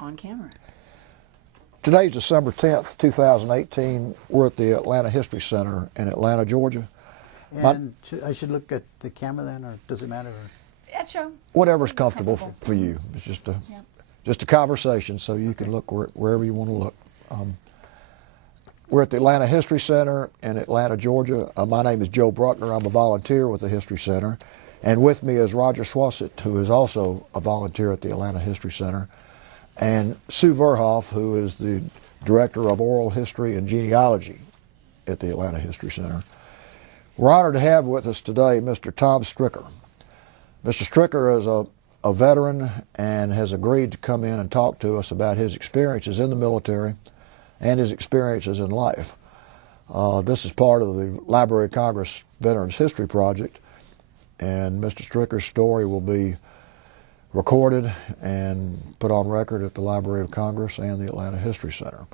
on camera. Today's December 10th, 2018. We're at the Atlanta History Center in Atlanta, Georgia. And I should look at the camera then, or does it matter? Whatever's comfortable for you. It's just a conversation, so you can look wherever you want to look. We're at the Atlanta History Center in Atlanta, Georgia. My name is Joe Bruckner. I'm a volunteer with the History Center. And with me is Roger Swasett, who is also a volunteer at the Atlanta History Center, and Sue Verhoff, who is the Director of Oral History and Genealogy at the Atlanta History Center. We're honored to have with us today Mr. Tom Stricker. Mr. Stricker is a veteran and has agreed to come in and talk to us about his experiences in the military and his experiences in life. This is part of the Library of Congress Veterans History Project, and Mr. Stricker's story will be recorded and put on record at the Library of Congress and the Atlanta History Center.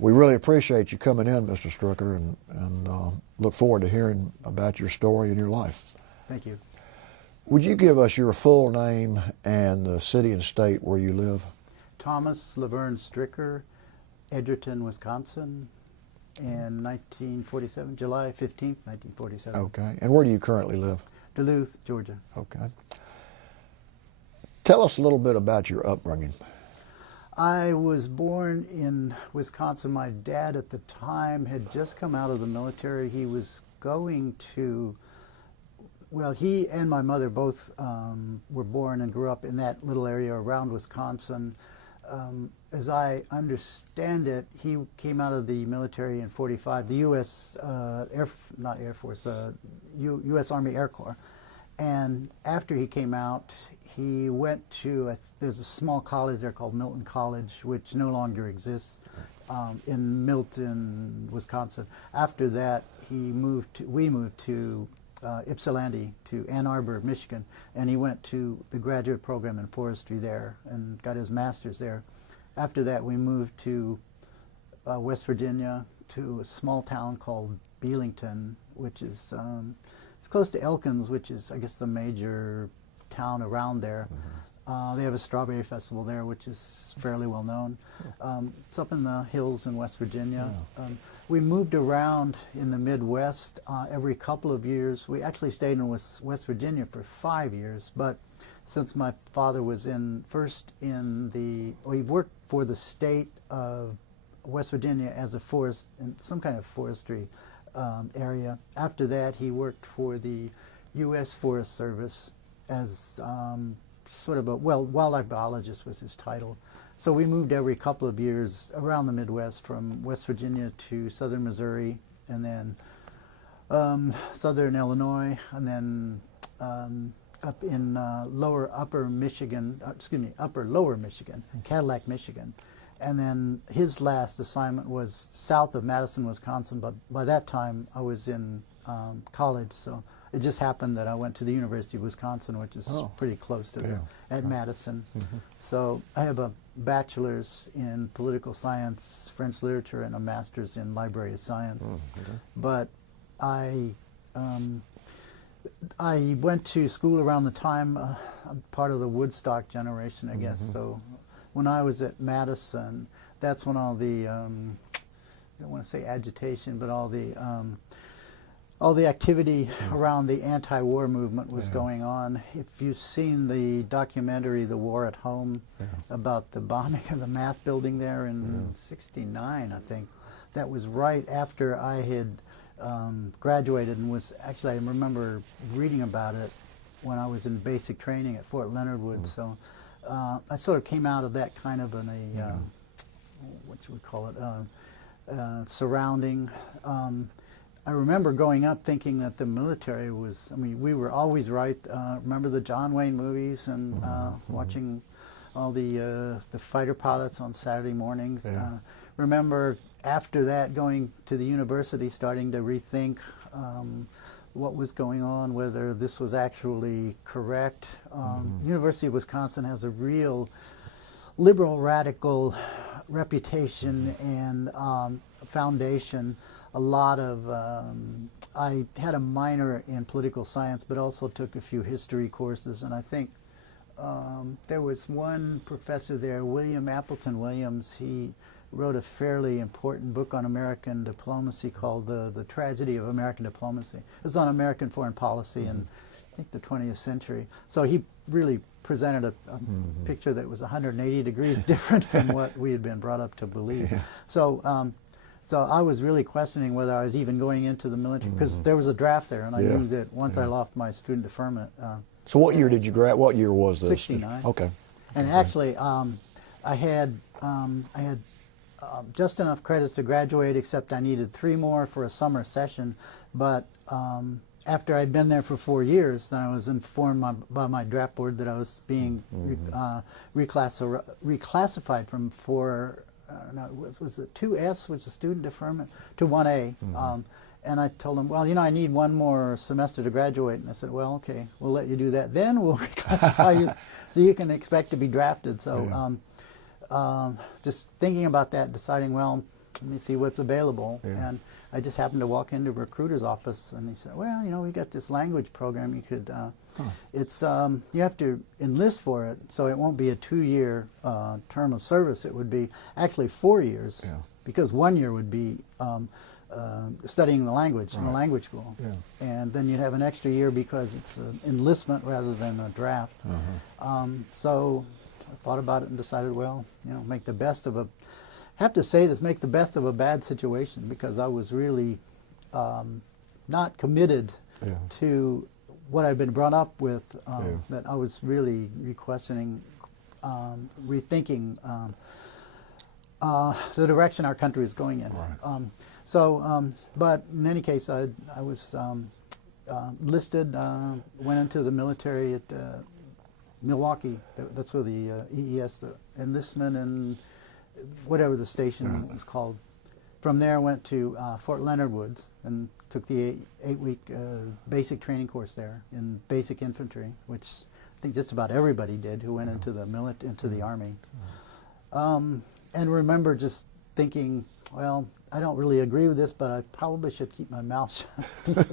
We really appreciate you coming in, Mr. Stricker, and look forward to hearing about your story and your life. Thank you. Would you give us your full name and the city and state where you live? Thomas Laverne Stricker, Edgerton, Wisconsin, in 1947, July 15th, 1947. Okay. And where do you currently live? Duluth, Georgia. Okay. Tell us a little bit about your upbringing. I was born in Wisconsin. My dad at the time had just come out of the military. He was going to, well, he and my mother both were born and grew up in that little area around Wisconsin. As I understand it, he came out of the military in '45, the U.S. U.S. Army Air Corps. And after he came out, he went to, there's a small college there called Milton College, which no longer exists, in Milton, Wisconsin. After that, we moved to Ypsilanti, to Ann Arbor, Michigan, and he went to the graduate program in forestry there and got his master's there. After that, we moved to West Virginia, to a small town called Belington, which is it's close to Elkins, which is, I guess, the major town around there. They have a strawberry festival there, which is fairly well known. It's up in the hills in West Virginia. We moved around in the Midwest every couple of years. We actually stayed in West Virginia for 5 years, but since my father was he worked for the state of West Virginia as a in some kind of forestry area. After that, he worked for the U.S. Forest Service as sort of wildlife biologist was his title. So we moved every couple of years around the Midwest, from West Virginia to southern Missouri, and then southern Illinois, and then up in upper lower Michigan, Cadillac, Michigan. And then his last assignment was south of Madison, Wisconsin, but by that time I was in college, so it just happened that I went to the University of Wisconsin, which is pretty close to at Madison. So I have a bachelor's in political science, French literature, and a master's in library of science. But I went to school around the time, I'm part of the Woodstock generation, I guess. So when I was at Madison, that's when all the, I don't want to say agitation, but all the activity around the anti-war movement was going on. If you've seen the documentary, The War at Home, about the bombing of the math building there in '69, I think, that was right after I had graduated, and was actually, I remember reading about it when I was in basic training at Fort Leonard Wood. So I sort of came out of that kind of what you would call it, surrounding. I remember growing up thinking that the military was, I mean, we were always right. Remember the John Wayne movies and watching all the fighter pilots on Saturday mornings. Remember after that going to the university, starting to rethink what was going on, whether this was actually correct. University of Wisconsin has a real liberal radical reputation and foundation. A lot of, I had a minor in political science, but also took a few history courses, and I think there was one professor there, William Appleton Williams. He wrote a fairly important book on American diplomacy called The Tragedy of American Diplomacy. It was on American foreign policy in, I think, the 20th century. So he really presented a picture that was 180 degrees different from what we had been brought up to believe. Yeah. So, so I was really questioning whether I was even going into the military, because there was a draft there, and I knew that once I lost my student deferment. So what year did you grad? What year was this? 69. Okay. And actually, I had just enough credits to graduate, except I needed 3 more for a summer session. But after I'd been there for 4 years, then I was informed by my draft board that I was being reclassified from 4. No, was it 2S, which is student deferment, to 1A. And I told them, well, you know, I need 1 more semester to graduate. And I said, well, okay, we'll let you do that. Then we'll reclassify you so you can expect to be drafted. So just thinking about that, deciding, well, let me see what's available. And I just happened to walk into a recruiter's office, and he said, well, you know, we got this language program. You could, it's, you have to enlist for it, so it won't be a 2-year term of service. It would be actually 4 years, because 1 year would be studying the language in a language school. And then you'd have an extra year because it's an enlistment rather than a draft. So I thought about it and decided, well, you know, make the best of a, have to say this, make the best of a bad situation, because I was really not committed to what I'd been brought up with, that I was really re-questioning, rethinking the direction our country is going in. But in any case, I was listed, went into the military at Milwaukee. That's where the EES, the enlistment and whatever the station was called. From there, I went to Fort Leonard Woods and took the 8-week basic training course there in basic infantry, which I think just about everybody did who went into the into the Army. And remember just thinking, well, I don't really agree with this, but I probably should keep my mouth shut.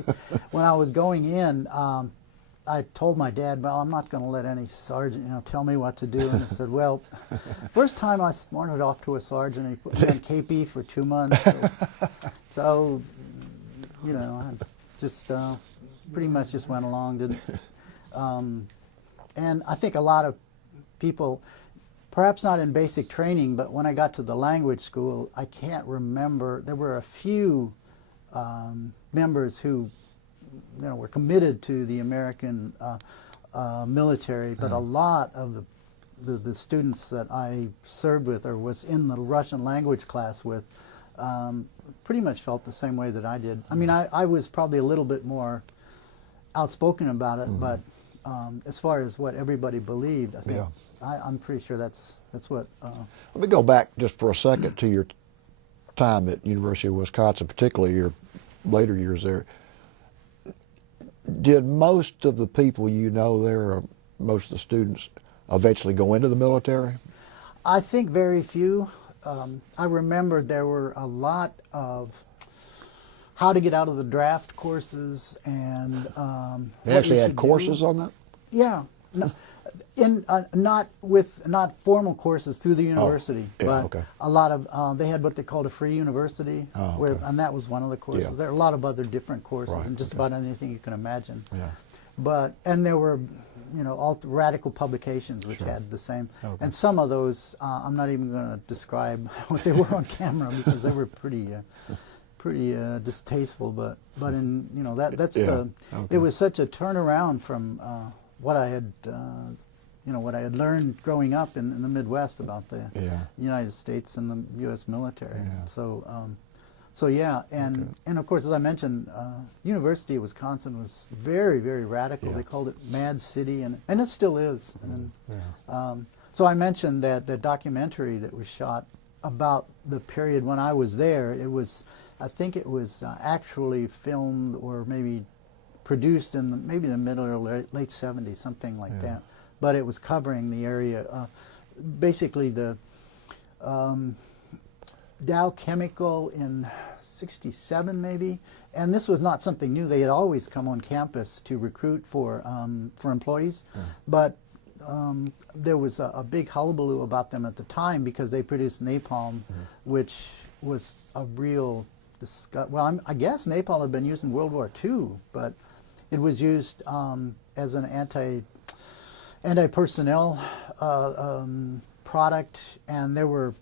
When I was going in, I told my dad, well, I'm not going to let any sergeant, you know, tell me what to do. And I said, well, first time I smarted off to a sergeant, he put me on KP for 2 months. So you know, I just pretty much just went along. Didn't, and I think a lot of people, perhaps not in basic training, but when I got to the language school, I can't remember. There were a few members who, you know, were committed to the American military, but a lot of the students that I served with or was in the Russian language class with pretty much felt the same way that I did. I mean, I was probably a little bit more outspoken about it, but as far as what everybody believed, I think I'm pretty sure that's what. Let me go back just for a second to your time at University of Wisconsin, particularly your later years there. Did most of the people you know there, or most of the students, eventually go into the military? I think very few. I remember there were a lot of how to get out of the draft courses, and they actually had courses on that. Yeah, no, not formal courses through the university, but a lot of they had what they called a free university, and that was one of the courses. There are a lot of other different courses, and just about anything you can imagine. And there were, you know, all radical publications which had the same, and some of those I'm not even going to describe what they were on camera because they were pretty distasteful. But in, you know, that's it was such a turnaround from what I had you know, what I had learned growing up in the Midwest about the United States and the U.S. military. So yeah, and of course, as I mentioned, University of Wisconsin was very, very radical. They called it Mad City, and it still is. And, so I mentioned that the documentary that was shot about the period when I was there, it was, I think it was actually filmed or maybe produced in maybe the middle or late 70s, something like that. But it was covering the area, basically the Dow Chemical in '67 maybe, and this was not something new. They had always come on campus to recruit for employees, but there was a big hullabaloo about them at the time because they produced napalm, which was a real well, I guess napalm had been used in World War II, but it was used as an anti-personnel product, and there were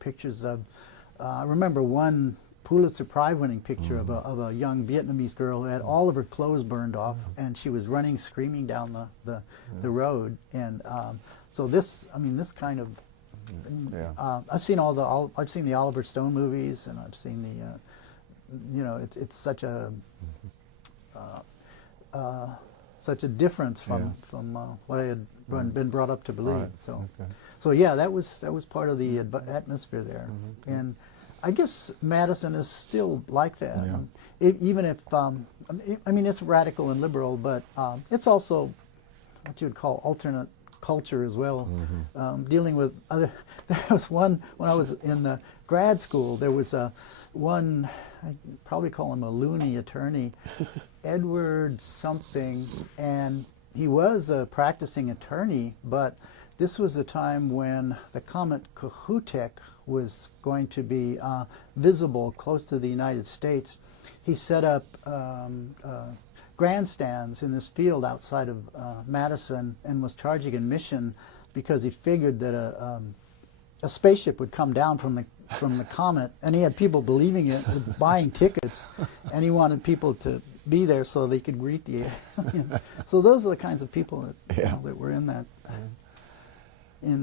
pictures of. I remember one Pulitzer Prize-winning picture of a young Vietnamese girl who had all of her clothes burned off, and she was running, screaming down the road. And so this, I mean, this kind of. I've seen I've seen the Oliver Stone movies, and I've seen the. You know, it's such a. Such a difference from what I had been brought up to believe. Right. So, Okay. so yeah, that was part of the atmosphere there, and I guess Madison is still like that. Yeah. Even if I mean, it's radical and liberal, but it's also what you would call alternate culture as well. Dealing with other. There was one when I was in the grad school. There was one. I'd probably call him a loony attorney, Edward something, and he was a practicing attorney, but this was the time when the comet Kohoutek was going to be visible close to the United States. He set up grandstands in this field outside of Madison and was charging admission because he figured that a spaceship would come down from the comet, and he had people believing it, buying tickets, and he wanted people to be there so they could greet the aliens. So those are the kinds of people that, that were in that.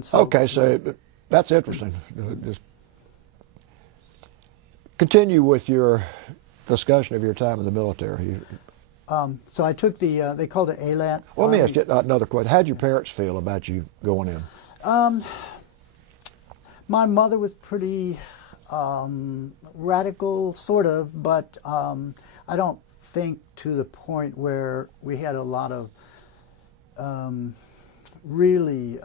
So okay, so that's interesting. Just continue with your discussion of your time in the military. So I took the, they called it ALAT. Well, let me ask you another question. How did your parents feel about you going in? My mother was pretty radical, sort of, but I don't think to the point where we had a lot of really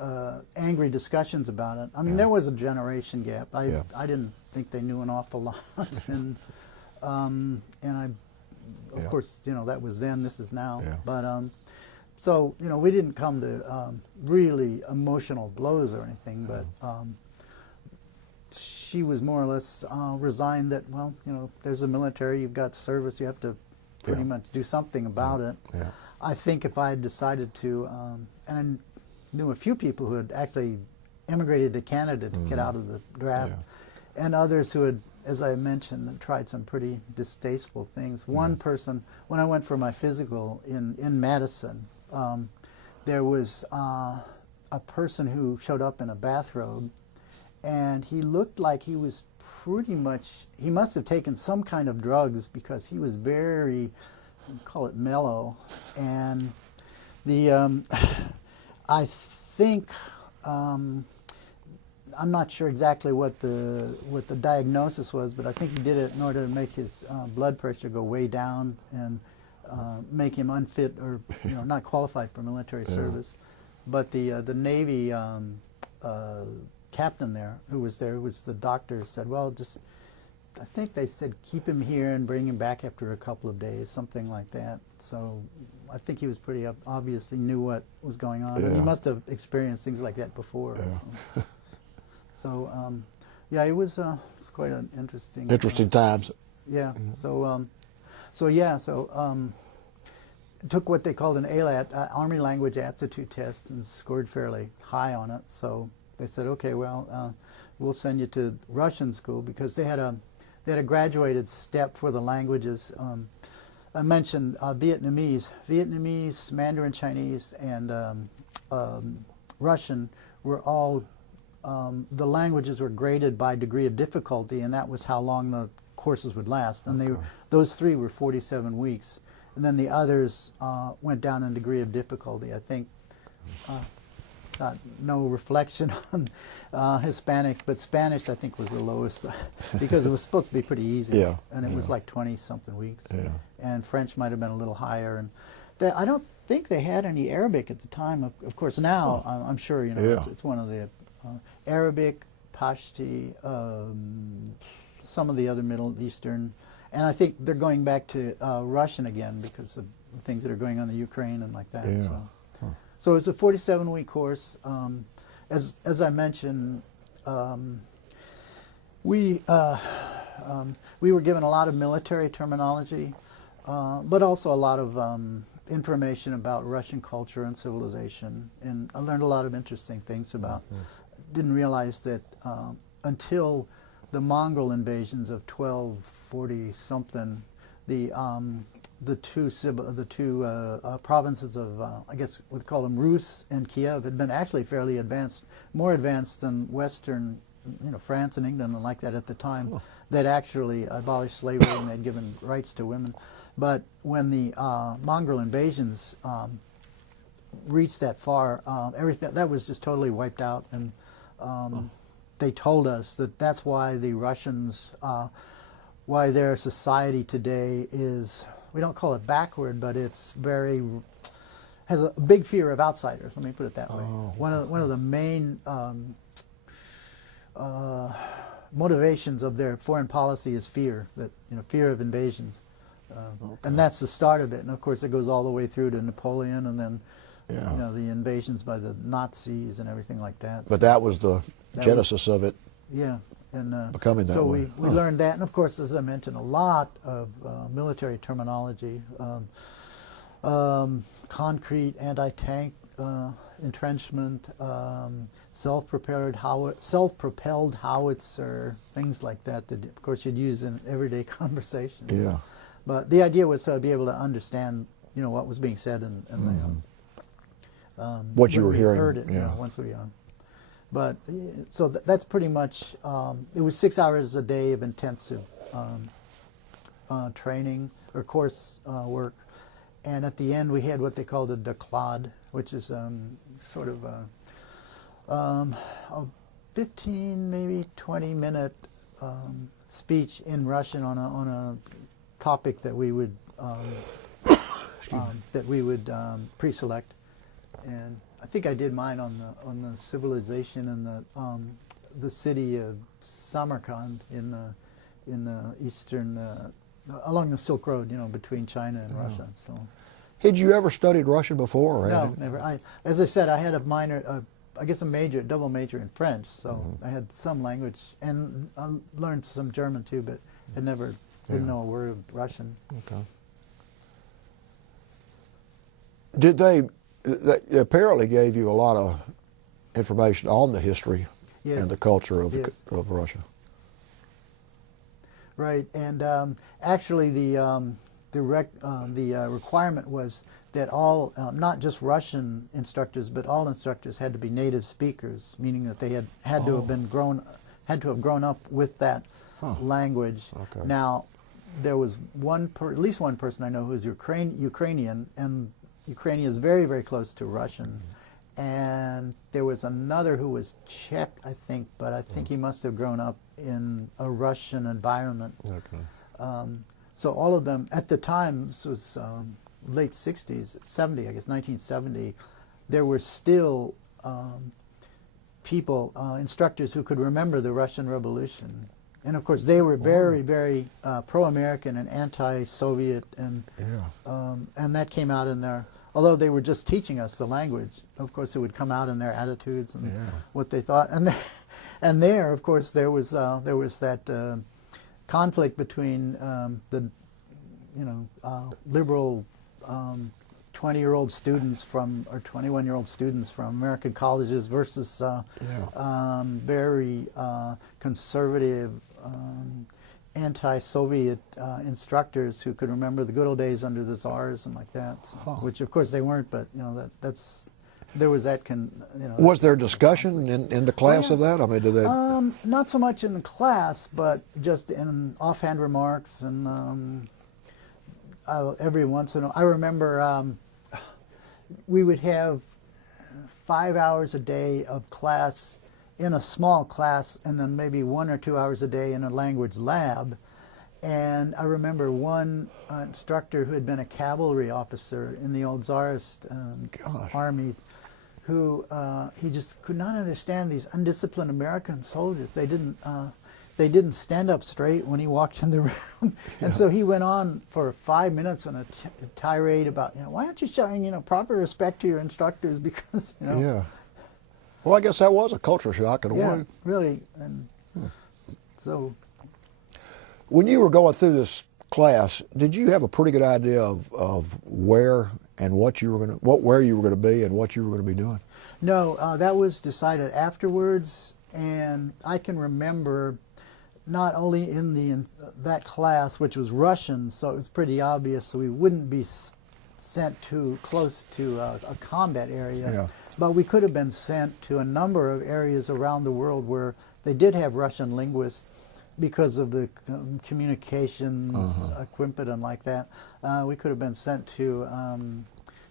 angry discussions about it. I mean, there was a generation gap. I didn't think they knew an awful lot, and I, of course, you know, that was then. This is now. But so you know, we didn't come to really emotional blows or anything, but. She was more or less resigned that, well, you know, there's a military, you've got service, you have to pretty much do something about it. I think if I had decided to, and I knew a few people who had actually immigrated to Canada to get out of the draft, and others who had, as I mentioned, tried some pretty distasteful things. One person, when I went for my physical in Madison, there was a person who showed up in a bathrobe, and he looked like he was pretty much, he must have taken some kind of drugs because he was very, call it mellow. And the, I think, I'm not sure exactly what the diagnosis was, but I think he did it in order to make his blood pressure go way down and make him unfit or, you know, not qualified for military service. But the Navy captain there, who was the doctor, said, well, just, I think they said keep him here and bring him back after a couple of days, something like that. So I think he was pretty obviously knew what was going on. And he must have experienced things like that before. So yeah, it was it's quite an interesting times. Yeah. So took what they called an ALAT, Army Language Aptitude Test, and scored fairly high on it. So they said, okay, well, we'll send you to Russian school because they had a graduated step for the languages. I mentioned Vietnamese, Mandarin Chinese, and Russian were all, the languages were graded by degree of difficulty, and that was how long the courses would last. And those three were 47 weeks. And then the others went down in degree of difficulty. I think, no reflection on Hispanics, but Spanish I think was the lowest because it was supposed to be pretty easy. And it was like 20-something weeks. And French might have been a little higher. And I don't think they had any Arabic at the time. Of course, now I'm sure, you know, it's one of the Arabic, Pashti, some of the other Middle Eastern. And I think they're going back to Russian again because of the things that are going on in the Ukraine and like that. So. So it's a 47-week course. As I mentioned, we were given a lot of military terminology, but also a lot of information about Russian culture and civilization, and I learned a lot of interesting things about. Didn't realize that until the Mongol invasions of 1240 something, the two provinces of I guess we'd call them Rus and Kiev had been actually fairly advanced, more advanced than Western, France and England and like that at the time. They'd actually abolished slavery and they'd given rights to women. But when the Mongol invasions reached that far, everything that was just totally wiped out, and they told us that that's why the Russians, why their society today is, we don't call it backward, but it's has a big fear of outsiders. Let me put it that way. One of the main motivations of their foreign policy is fear, fear of invasions. And that's the start of it. And of course it goes all the way through to Napoleon, and then the invasions by the Nazis and everything like that. But that was the genesis of it. Yeah, and becoming that way. So we learned that, and of course, as I mentioned, a lot of military terminology, concrete, anti-tank entrenchment, self-propelled howitzer, things like that. That of course you'd use in everyday conversation. Yeah. But the idea was to be able to understand, what was being said, and what you were hearing. Heard it, once we. But so that's pretty much. It was 6 hours a day of intensive training or course work, and at the end we had what they called a doklad, which is sort of a 15, maybe 20-minute speech in Russian on a topic that we would pre-select, and I think I did mine on the civilization and the city of Samarkand in the eastern along the Silk Road, between China and Russia. So, had you ever studied Russian before? Or no, never. As I said, I had a minor, I guess a double major in French, so I had some language, and I learned some German too, but I never didn't know a word of Russian. Okay. They apparently gave you a lot of information on the history and the culture of of Russia. Right, and actually the requirement was that all, not just Russian instructors, but all instructors had to be native speakers, meaning that they had to have grown up with that language. Okay. Now, there was at least one person I know who is Ukrainian, and Ukrainian is very, very close to Russian. And there was another who was Czech, I think, but I think he must have grown up in a Russian environment. Okay. So all of them, at the time, this was late 60s, 70, I guess, 1970, there were still people, instructors who could remember the Russian Revolution. And of course, they were very, very pro-American and anti-Soviet, and that came out in their. Although they were just teaching us the language, of course, it would come out in their attitudes and what they thought. And there, of course, there was that conflict between the liberal 20-year-old students or 21-year-old students from American colleges versus very conservative, anti-Soviet instructors who could remember the good old days under the czars and like that, which of course they weren't, but there was that Was there discussion in the class of that? I mean, did they? Not so much in the class, but just in offhand remarks, and every once in a while. I remember we would have 5 hours a day of class in a small class, and then maybe 1 or 2 hours a day in a language lab. And I remember one instructor who had been a cavalry officer in the old Tsarist armies, who he just could not understand these undisciplined American soldiers. They didn't. they didn't stand up straight when he walked in the room. And so he went on for 5 minutes on a tirade about, why aren't you showing, proper respect to your instructors, because, Yeah. Well, I guess that was a culture shock in a yeah, way. really. And so... When you were going through this class, did you have a pretty good idea of where and where you were going to be and what you were going to be doing? No, that was decided afterwards, and I can remember not only in that class, which was Russian, so it was pretty obvious, so we wouldn't be sent too close to a combat area, Yeah. but we could have been sent to a number of areas around the world where they did have Russian linguists because of the communications equipment and like that. We could have been sent to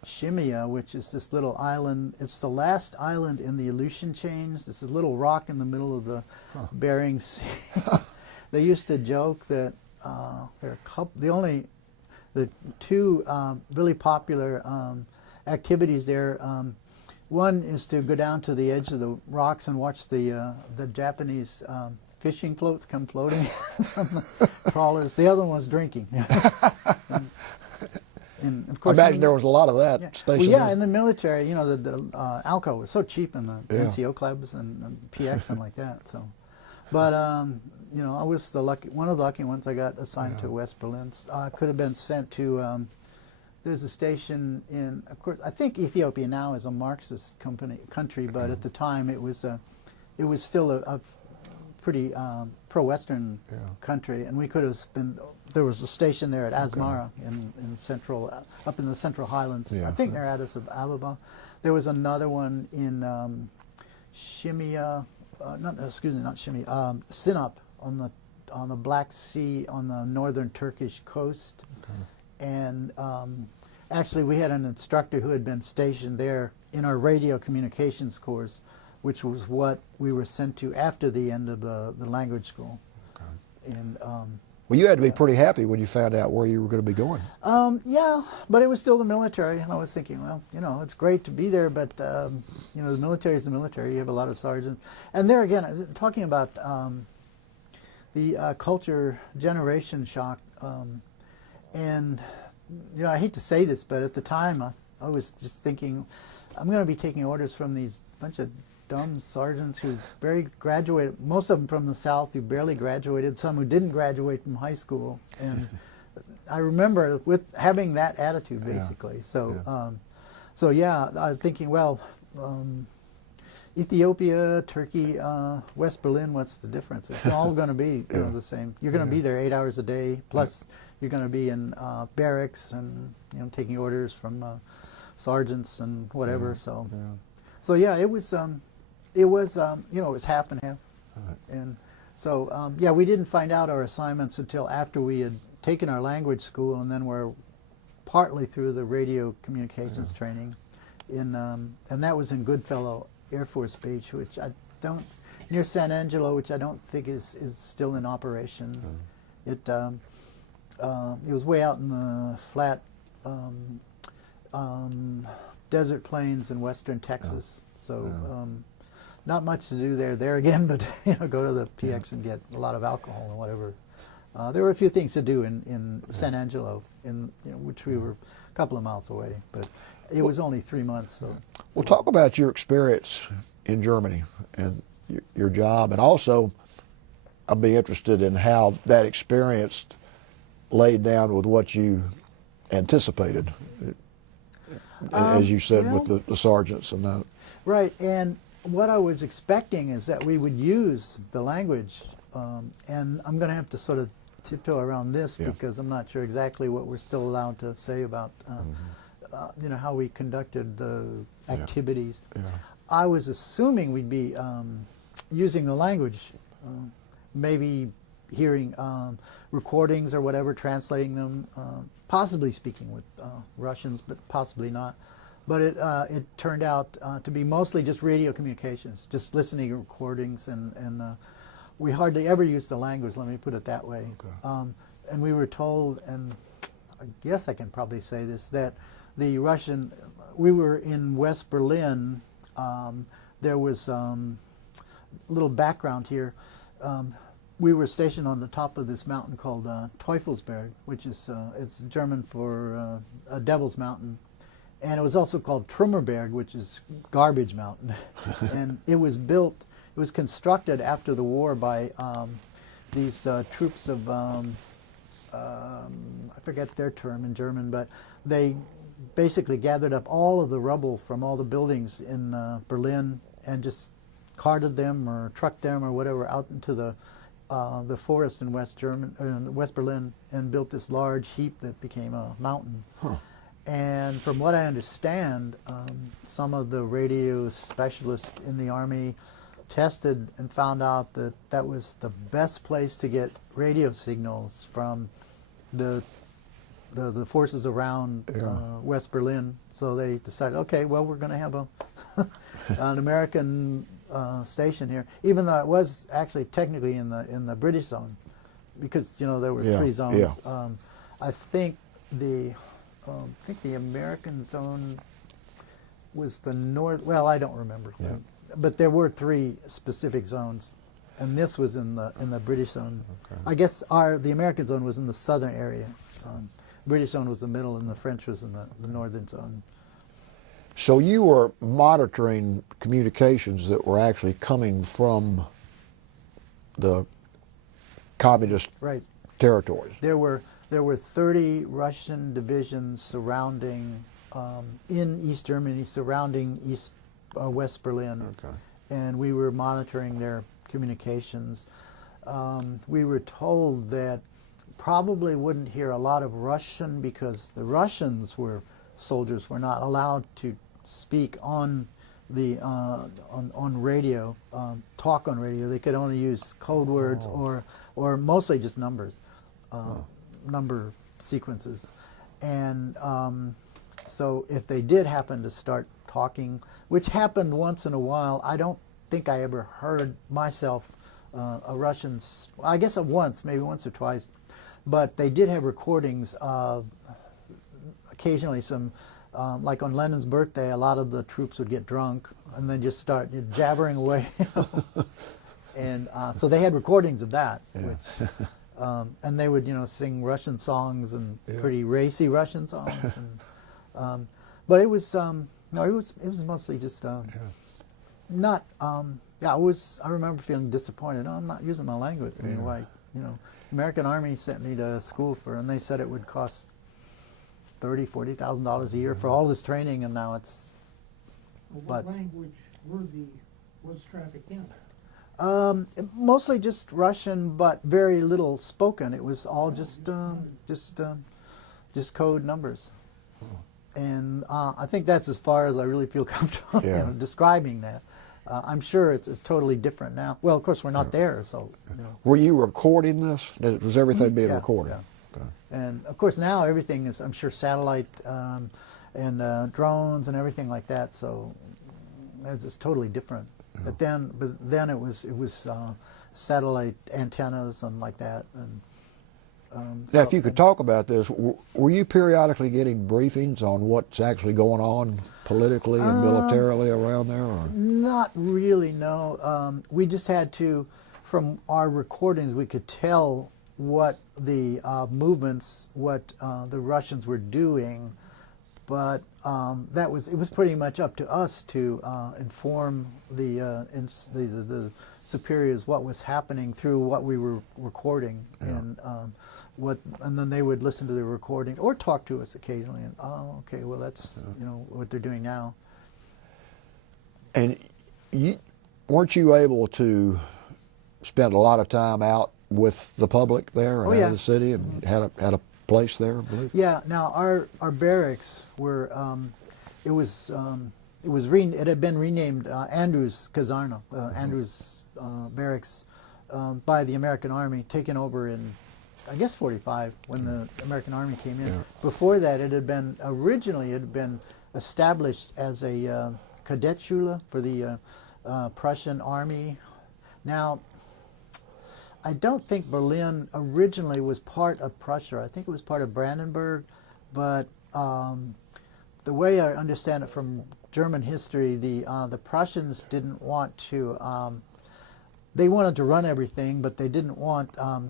Shimia, which is this little island. It's the last island in the Aleutian chains. It's a little rock in the middle of the Bering Sea. They used to joke that there are the two really popular activities there. One is to go down to the edge of the rocks and watch the Japanese fishing floats come floating from the trawlers. The other one was drinking. And of course, I imagine there was a lot of that stationed Well, yeah, there. in the military, the alcohol was so cheap in the NCO clubs and PX and like that. So, but I was one of the lucky ones. I got assigned to West Berlin. I could have been sent to. There's a station in, of course, I think Ethiopia now is a Marxist country, but at the time it was still a pretty pro-Western country, and we could have been. There was a station there at Asmara in central, up in the Central Highlands. I think near Addis Ababa. There was another one in Shimia, not Shimia, Sinop on the Black Sea on the northern Turkish coast, and actually we had an instructor who had been stationed there in our radio communications course, which was what we were sent to after the end of the language school. And well, you had to be pretty happy when you found out where you were going to be going. yeah, but it was still the military, and I was thinking, well, it's great to be there, but the military is the military. You have a lot of sergeants, and there again, talking about the culture generation shock, and I hate to say this, but at the time I was just thinking, I'm going to be taking orders from these bunch of dumb sergeants who graduated, most of them from the South, who barely graduated, some who didn't graduate from high school. And I remember with having that attitude, basically. So, so yeah, I'm thinking, well, Ethiopia, Turkey, West Berlin, what's the difference? It's all going to be the same. You're going to be there 8 hours a day, plus you're going to be in barracks and taking orders from sergeants and whatever. So, so yeah, it was it was half and half. And so yeah, we didn't find out our assignments until after we had taken our language school, and then we're partly through the radio communications training and that was in Goodfellow Air Force Base, which I don't, near San Angelo, which I don't think is still in operation. It was way out in the flat desert plains in western Texas, so not much to do there again, but go to the PX and get a lot of alcohol and whatever. There were a few things to do in San Angelo, which we were a couple of miles away, but it was only 3 months. So. Well, talk about your experience in Germany and your job, and also I'd be interested in how that experience laid down with what you anticipated, as you said, with the sergeants and that. Right, and what I was expecting is that we would use the language, and I'm going to have to sort of tiptoe around this because I'm not sure exactly what we're still allowed to say about how we conducted the activities. I was assuming we'd be using the language, maybe hearing recordings or whatever, translating them, possibly speaking with Russians, but possibly not. But it turned out to be mostly just radio communications, just listening to recordings, and we hardly ever used the language, let me put it that way. Okay. And we were told, and I guess I can probably say this, that the Russian, we were in West Berlin, there was a little background here. we were stationed on the top of this mountain called Teufelsberg, which is it's German for a Devil's Mountain, and it was also called Trümmerberg, which is Garbage Mountain. And it was built, it was constructed after the war by these troops of I forget their term in German, but they basically gathered up all of the rubble from all the buildings in Berlin and just carted them or trucked them or whatever out into the forest in West Berlin, and built this large heap that became a mountain. Huh. And from what I understand, some of the radio specialists in the Army tested and found out that that was the best place to get radio signals from the forces around West Berlin. So they decided, okay, well, we're going to have an American station here, even though it was actually technically in the British zone, because there were three zones. I think the American zone was the north. Well, I don't remember, but there were three specific zones, and this was in the British zone. Okay. I guess the American zone was in the southern area. British zone was the middle, and the French was in the northern zone. So you were monitoring communications that were actually coming from the communist territories. There were 30 Russian divisions surrounding in East Germany, surrounding West Berlin, and we were monitoring their communications. We were told that probably wouldn't hear a lot of Russian because the soldiers were not allowed to speak on the on radio, talk on radio. They could only use code words or mostly just numbers, number sequences. And so if they did happen to start talking, which happened once in a while, I don't think I ever heard myself a Russians. I guess once, maybe once or twice, but they did have recordings of occasionally some. Like on Lenin's birthday, a lot of the troops would get drunk and then just start jabbering away. And so they had recordings of that. Which, and they would, sing Russian songs and pretty racy Russian songs. And, but it was, no, it was mostly just not. I remember feeling disappointed. No, I'm not using my language. I mean, why? American Army sent me to school and they said it would cost $30,000-$40,000 a year for all this training, and now it's. What language was trafficked in? Mostly just Russian, but very little spoken. It was all just code numbers, and I think that's as far as I really feel comfortable describing that. I'm sure it's totally different now. Well, of course, we're not there, so. Were you recording this? Was everything being recorded? Yeah. And of course now everything is, I'm sure, satellite and drones and everything like that. So it's totally different. But then it was satellite antennas and like that. And now, if you could talk about this, were you periodically getting briefings on what's actually going on politically and militarily around there? Or? Not really, no. We just had to, from our recordings, we could tell what the movements, what the Russians were doing, but it was pretty much up to us to inform the superiors what was happening through what we were recording, and then they would listen to the recording or talk to us occasionally, and okay, well that's what they're doing now. And weren't you able to spend a lot of time out with the public there and out of the city, and had a place there, I believe? Yeah. Now our barracks were it had been renamed Andrews Kasarna, Andrews Barracks, by the American Army, taken over in I guess 45 when the American Army came in. Before that, it had been established as a cadet schule for the Prussian Army. Now, I don't think Berlin originally was part of Prussia. I think it was part of Brandenburg, but the way I understand it from German history, the Prussians didn't want to they wanted to run everything, but they didn't want a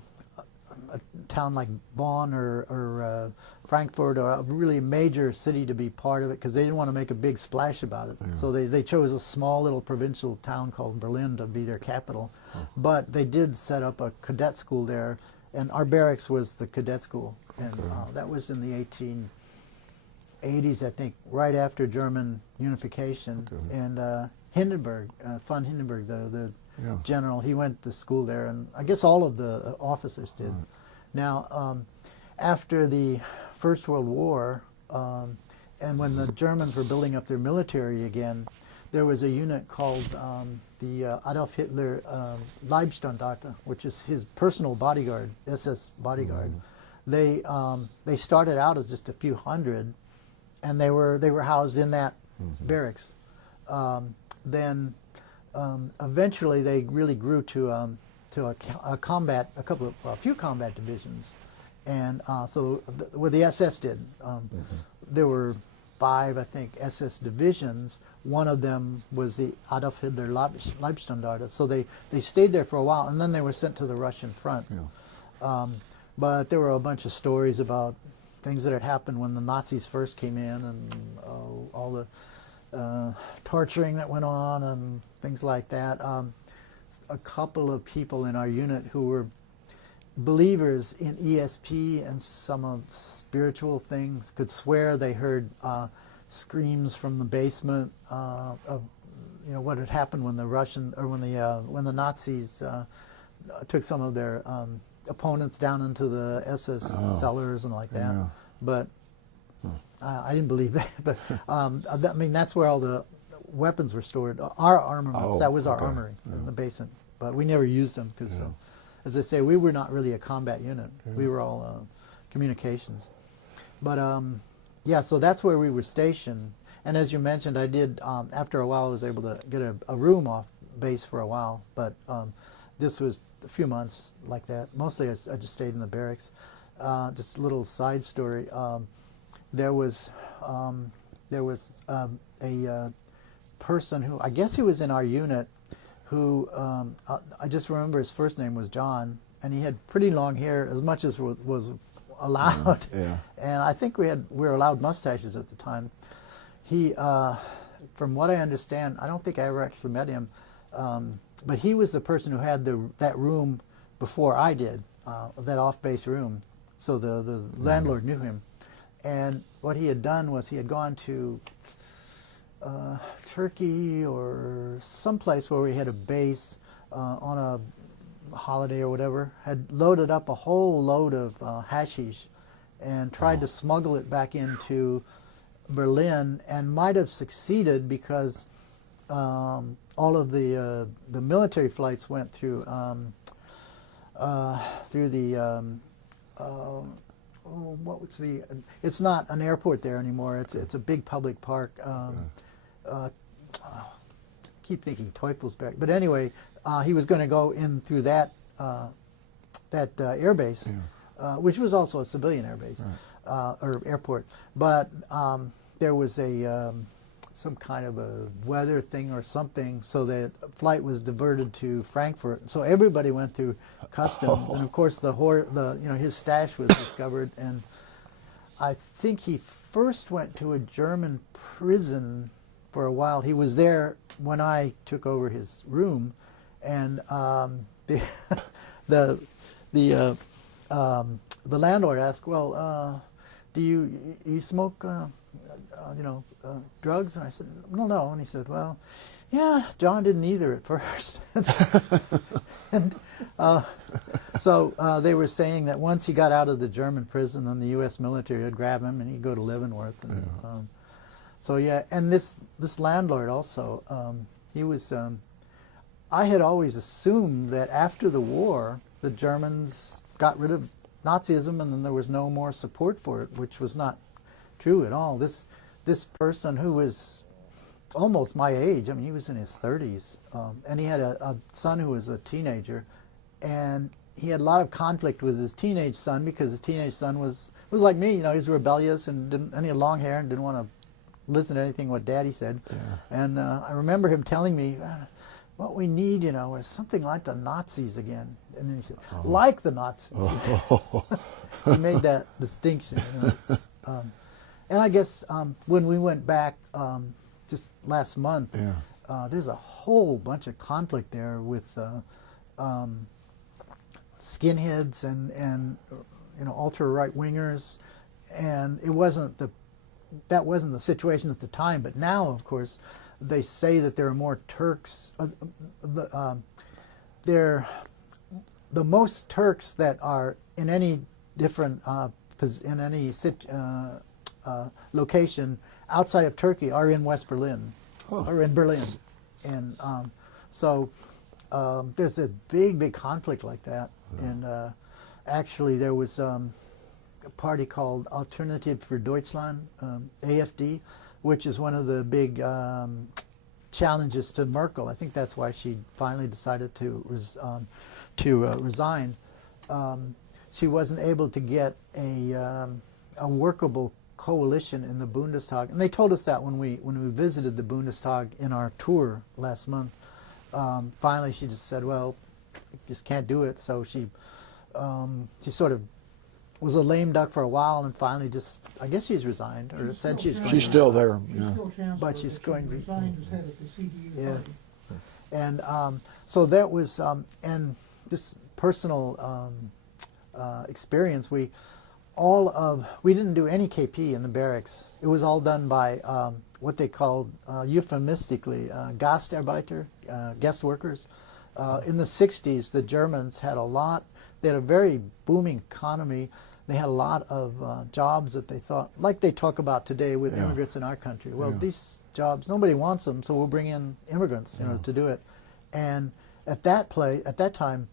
town like Bonn or Frankfurt or a really major city to be part of it, because they didn't want to make a big splash about it. Yeah. So they chose a small little provincial town called Berlin to be their capital. But they did set up a cadet school there, and our barracks was the cadet school. And that was in the 1880s, I think, right after German unification. And Hindenburg, von Hindenburg, the general, he went to school there, and I guess all of the officers did. Now, after the First World War, and when the Germans were building up their military again, there was a unit called the Adolf Hitler Leibstandarte, which is his personal bodyguard, SS bodyguard. They started out as just a few hundred, and they were housed in that barracks. Then eventually they really grew to a few combat divisions, and so what the SS did, there were 5, I think, SS divisions. One of them was the Adolf Hitler Leibstandarte. So they stayed there for a while, and then they were sent to the Russian front. But there were a bunch of stories about things that had happened when the Nazis first came in, and all the torturing that went on and things like that. A couple of people in our unit who were believers in ESP and some of spiritual things could swear they heard screams from the basement of what had happened when when the Nazis took some of their opponents down into the SS cellars and like that. But I didn't believe that. But I mean, that's where all the weapons were stored. Our armaments, that was our armory in the basement. But we never used them because, as I say, we were not really a combat unit. We were all communications. But yeah, so that's where we were stationed. And as you mentioned, I did, after a while, I was able to get a room off base for a while. But this was a few months like that. Mostly I just stayed in the barracks. Just a little side story. There was a person who, I guess he was in our unit, who I just remember his first name was John, and he had pretty long hair, as much as was allowed. And I think we were allowed mustaches at the time. He, from what I understand, I don't think I ever actually met him, but he was the person who had that room before I did, that off-base room. So the landlord knew him. And what he had done was he had gone to Turkey or someplace where we had a base on a holiday or whatever, had loaded up a whole load of hashish and tried to smuggle it back into Berlin, and might have succeeded because all of the military flights went through it's not an airport there anymore. It's a big public park. Keep thinking Teufelsberg, but anyway, he was going to go in through that air base, which was also a civilian air base or airport. But there was some kind of a weather thing or something, so that flight was diverted to Frankfurt. So everybody went through customs, and of course his stash was discovered. And I think he first went to a German prison for a while. He was there when I took over his room, and the landlord asked, "Well, do you smoke drugs?" And I said, no. And he said, "Well, yeah, John didn't either at first." And so they were saying that once he got out of the German prison, then the U.S. military would grab him and he'd go to Leavenworth. And, so yeah, and this landlord also, he was. I had always assumed that after the war, the Germans got rid of Nazism and then there was no more support for it, which was not true at all. This person who was almost my age, I mean, he was in his 30s, and he had a son who was a teenager, and he had a lot of conflict with his teenage son because his teenage son was like me, he was rebellious and he had long hair and didn't want to listen to anything what Daddy said. And I remember him telling me, what we need, you know, is something like the Nazis again. And then he said, like the Nazis. He made that distinction. You know. And I guess when we went back just last month, there's a whole bunch of conflict there with skinheads and you know, ultra right wingers, and that wasn't the situation at the time. But now, of course, they say that there are more Turks. The most Turks that are in any different in any location outside of Turkey are in West Berlin, or in Berlin, and so there's a big conflict like that. And actually, there was a party called Alternative for Deutschland, AfD, which is one of the big challenges to Merkel. I think that's why she finally decided to resign. She wasn't able to get a workable coalition in the Bundestag, and they told us that when we visited the Bundestag in our tour last month. Finally, she just said, "Well, just can't do it." So she sort of was a lame duck for a while, and finally just, I guess she's resigned, or said she's going. She's still there. She's still chancellor, But she's going to resigned as head of the CDU party. And so that was, and this personal experience, we didn't do any KP in the barracks. It was all done by what they called euphemistically Gastarbeiter, guest workers. In the 60s, the Germans had they had a very booming economy. They had a lot of jobs that they thought, like they talk about today with immigrants in our country. Well, these jobs, nobody wants them, so we'll bring in immigrants, you know, to do it. And at that time,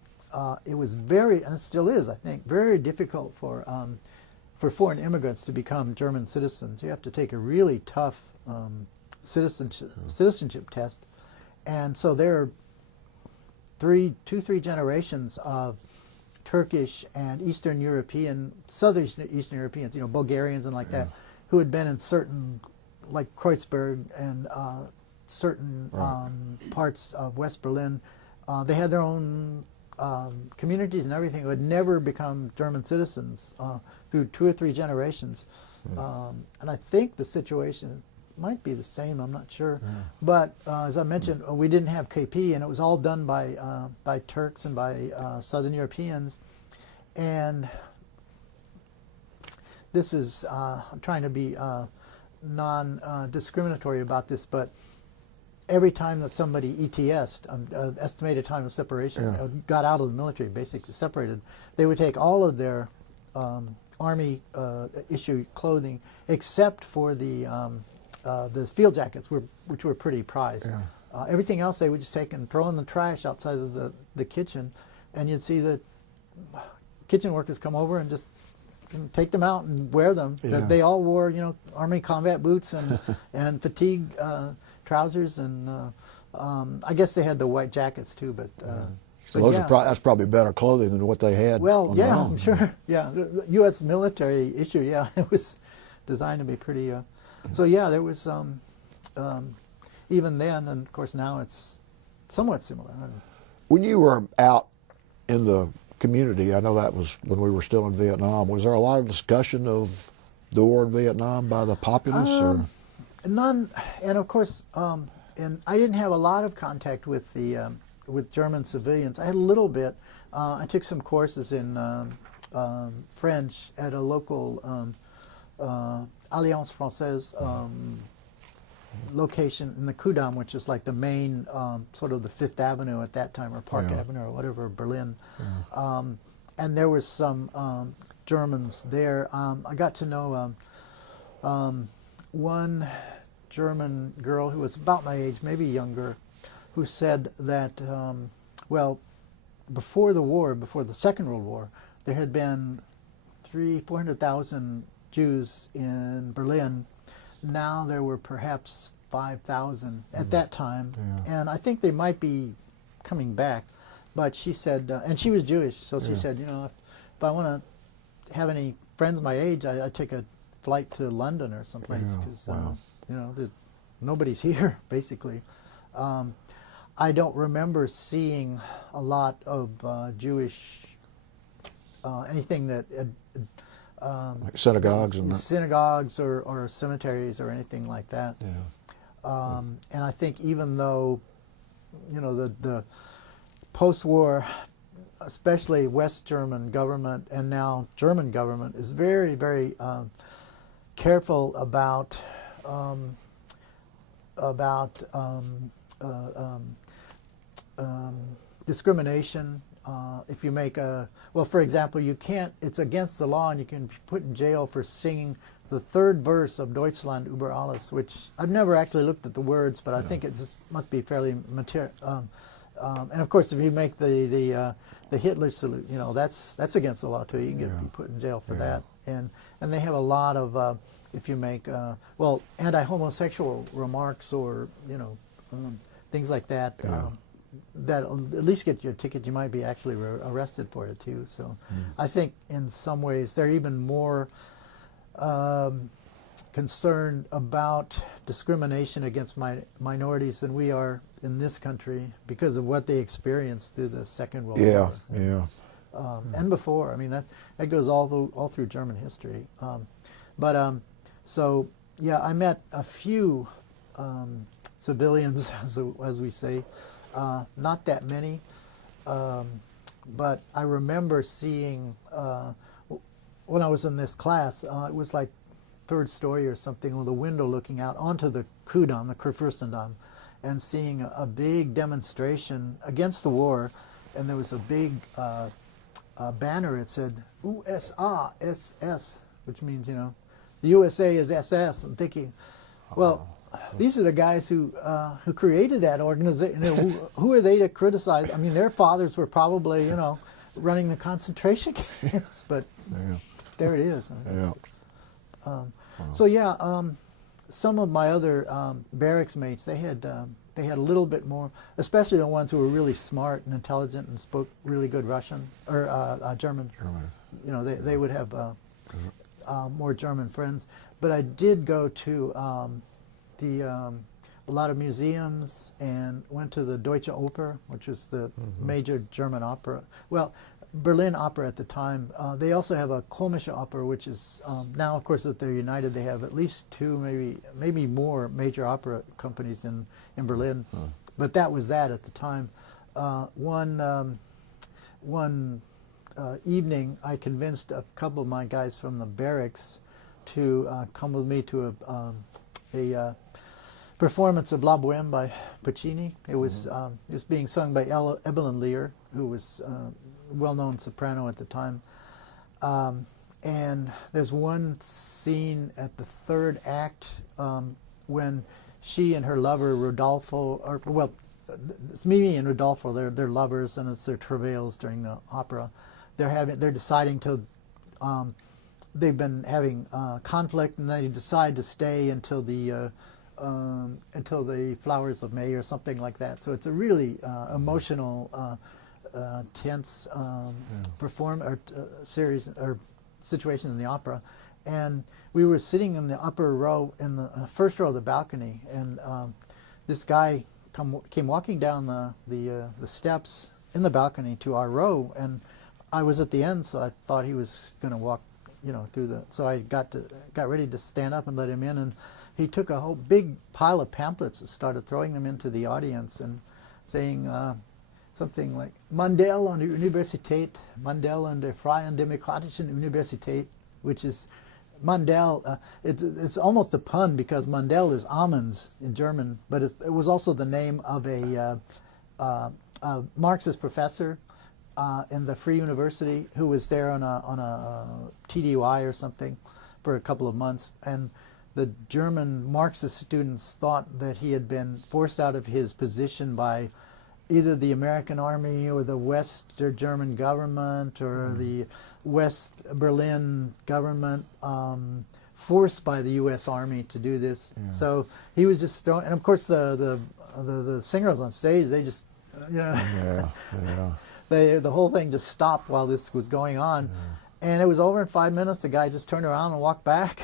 it was very, and it still is, I think, very difficult for foreign immigrants to become German citizens. You have to take a really tough citizenship test. And so there are two, three generations of Turkish and Eastern European, Southern Eastern Europeans, you know, Bulgarians and like that, who had been in certain, like Kreuzberg and certain parts of West Berlin. They had their own communities and everything, who had never become German citizens through 2 or 3 generations. And I think the situation might be the same, I'm not sure. But as I mentioned, we didn't have KP, and it was all done by Turks and by Southern Europeans. And this is, I'm trying to be non-discriminatory about this, but every time that somebody ETS'd, estimated time of separation, got out of the military, basically separated, they would take all of their Army issue clothing, except for the field jackets, which were pretty prized. Everything else they would just take and throw in the trash outside of the kitchen, and you'd see the kitchen workers come over and just take them out and wear them. They all wore, you know, Army combat boots and and fatigue trousers, and I guess they had the white jackets too. But so those are that's probably better clothing than what they had. Well, yeah, I'm sure. Yeah, the U.S. military issue. Yeah, it was designed to be pretty. So yeah, there was even then, and of course now it's somewhat similar. When you were out in the community, I know that was when we were still in Vietnam, was there a lot of discussion of the war in Vietnam by the populace? Or? None, and of course, and I didn't have a lot of contact with the with German civilians. I had a little bit. I took some courses in French at a local Alliance Française location in the Kudamm, which is like the main sort of the Fifth Avenue at that time, or Park Avenue, or whatever, Berlin. And there was some Germans there. I got to know one German girl who was about my age, maybe younger, who said that, well, before the war, before the Second World War, there had been 400,000 Jews in Berlin. Now there were perhaps 5,000 at that time, and I think they might be coming back. But she said, and she was Jewish, so she said, you know, if I want to have any friends my age, I take a flight to London or someplace, because you know, nobody's here basically. I don't remember seeing a lot of Jewish anything that like synagogues and that. synagogues or cemeteries or anything like that. Yeah. And I think even though, you know, the post-war, especially West German government and now German government is very, very careful about discrimination. If you make well, for example, you can't, it's against the law and you can be put in jail for singing the third verse of Deutschland über alles, which I've never actually looked at the words, but I think it just must be fairly material. And of course, if you make the Hitler salute, you know, that's against the law too. You can be put in jail for that. And they have a lot of if you make well, anti-homosexual remarks or, you know, things like that. That'll at least get you a ticket. You might be actually arrested for it too. So I think in some ways they're even more concerned about discrimination against minorities than we are in this country because of what they experienced through the Second World War. And before. I mean, that goes all through German history. So yeah, I met a few civilians, as we say. Not that many, but I remember seeing when I was in this class, it was like third story or something, with a window looking out onto the Kudamm, the Kurfürstendamm, and seeing a big demonstration against the war, and there was a big banner. It said USA SS, which means, you know, the USA is SS. I'm thinking, well, these are the guys who created that organization. You know, who are they to criticize? I mean, their fathers were probably, you know, running the concentration camps, but there it is. So yeah, some of my other barracks mates, they had a little bit more, especially the ones who were really smart and intelligent and spoke really good Russian or German. You know, they would have more German friends. But I did go to a lot of museums and went to the Deutsche Oper, which was the major German opera. Well, Berlin Opera at the time. They also have a Komische Oper, which is now, of course, that they're united, they have at least two, maybe more major opera companies in Berlin. But that was that at the time. One evening, I convinced a couple of my guys from the barracks to come with me to a performance of La Boheme by Puccini. It was being sung by Evelyn Lear, who was a well-known soprano at the time. And there's one scene at the third act when she and her lover Rodolfo, it's Mimi and Rodolfo, they're lovers, and it's their travails during the opera. They're deciding to. They've been having conflict, and they decide to stay until the flowers of May or something like that. So it's a really emotional, tense series or situation in the opera. And we were sitting in the upper row, in the first row of the balcony, and this guy came walking down the steps in the balcony to our row, and I was at the end, so I thought he was going to walk, you know, through the. So I got ready to stand up and let him in, and he took a whole big pile of pamphlets and started throwing them into the audience and saying something like Mandel an der Universität, Mandel an der Freien Demokratischen Universität, which is Mandel. It's almost a pun because Mandel is almonds in German, but it was also the name of a Marxist professor in the Free University who was there on a TDY or something for a couple of months, and the German Marxist students thought that he had been forced out of his position by either the American army or the West German government or the West Berlin government, forced by the U.S. Army to do this. So he was just throwing, and of course the singers on stage, they just, you know, the whole thing just stopped while this was going on. And it was over in 5 minutes. The guy just turned around and walked back,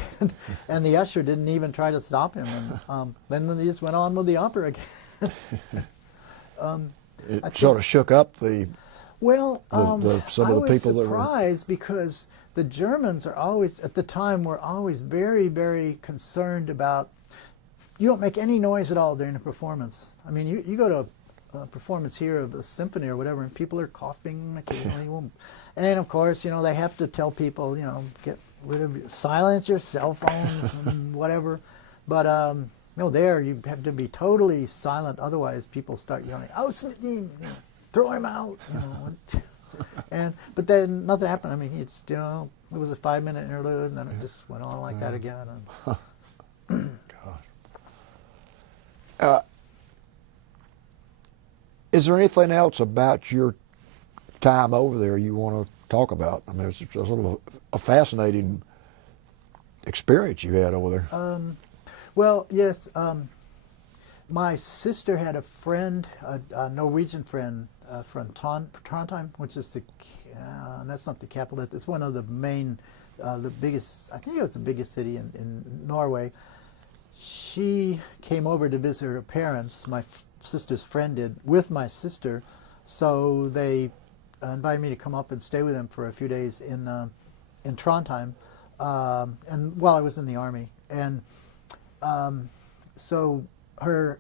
and the usher didn't even try to stop him. And then he just went on with the opera again. It think- sort of shook up the Well, some I of the was people that were. surprised because the Germans are always, at the time, were always very, very concerned about, you don't make any noise at all during a performance. I mean, you go to a performance here of a symphony or whatever, and people are coughing occasionally. And then, of course, you know, they have to tell people, you know, get rid of silence your cell phones and whatever. But no, there you have to be totally silent, otherwise people start yelling, "Oh, throw him out!" You know. But then nothing happened. I mean, it's, you know, it was a 5-minute interlude, and then it just went on like that again. And Is there anything else about your time over there you want to talk about? I mean, it's sort of a fascinating experience you had over there. Well, yes. My sister had a friend, a Norwegian friend from Trondheim, which is that's not the capital. It's one of the main, the biggest. I think it was the biggest city in Norway. She came over to visit her parents. My sister's friend did, with my sister, so they invited me to come up and stay with them for a few days in Trondheim, and while I was in the army. And so her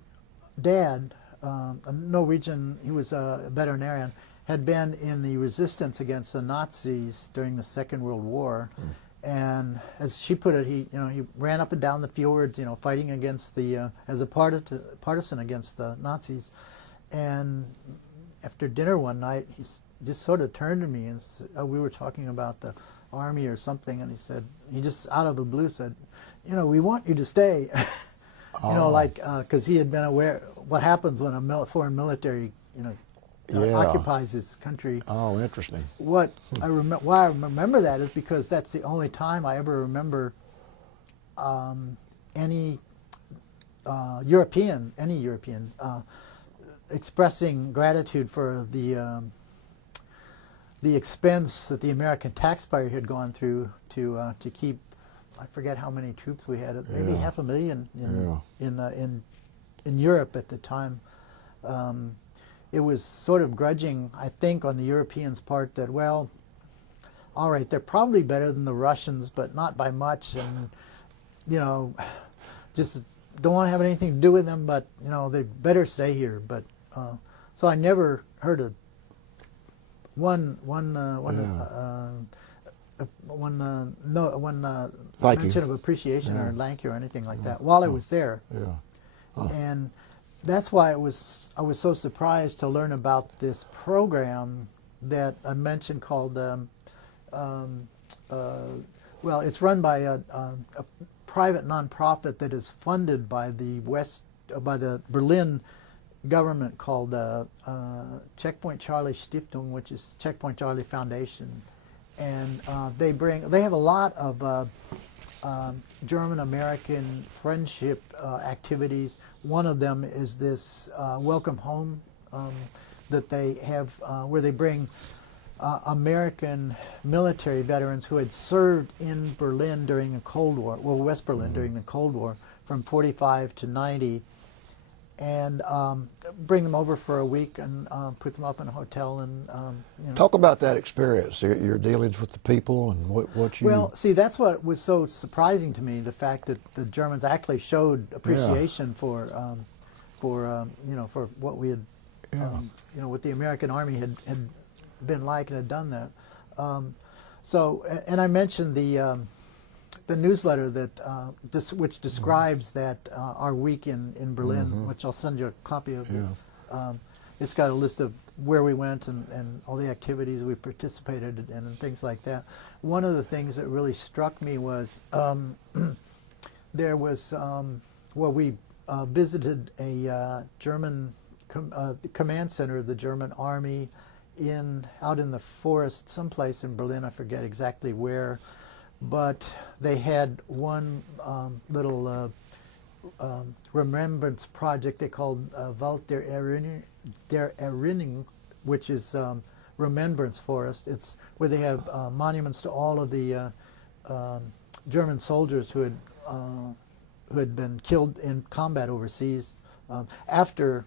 dad, a Norwegian, he was a veterinarian, had been in the resistance against the Nazis during the Second World War. And as she put it, he ran up and down the fjords, you know, fighting against the as a partisan against the Nazis. And after dinner one night, he just sort of turned to me and we were talking about the army or something, and he just out of the blue said, "You know, we want you to stay." You know, like because he had been aware what happens when a foreign military, you know, occupies his country. Oh, interesting. Why I remember that is because that's the only time I ever remember any European expressing gratitude for the expense that the American taxpayer had gone through to keep, I forget how many troops we had, maybe 500,000 in Europe at the time. It was sort of grudging, I think, on the Europeans' part that, well, all right, they're probably better than the Russians, but not by much, and, you know, just don't want to have anything to do with them, but, you know, they better stay here. But so I never heard of one mention of appreciation or thank you or anything like that while I was there. And that's why I was so surprised to learn about this program that I mentioned called, well, it's run by a private nonprofit that is funded by the Berlin government called Checkpoint Charlie Stiftung, which is Checkpoint Charlie Foundation. And they have a lot of German-American friendship activities. One of them is this Welcome Home that they have, where they bring American military veterans who had served in Berlin during the Cold War, well, West Berlin during the Cold War, from 45 to 90, and bring them over for a week and put them up in a hotel. And you know. Talk about that experience, your dealings with the people and what you... Well, see, that's what was so surprising to me, the fact that the Germans actually showed appreciation for you know, for what we had, you know, what the American Army had been like and had done that. So, and I mentioned the newsletter that which describes that our week in Berlin, which I'll send you a copy of. It's got a list of where we went and all the activities we participated in and things like that. One of the things that really struck me was there was well, we visited a German command center of the German Army out in the forest someplace in Berlin. I forget exactly where. But they had one little remembrance project they called Wald der Erinnerung, which is remembrance forest. It's where they have monuments to all of the German soldiers who had been killed in combat overseas after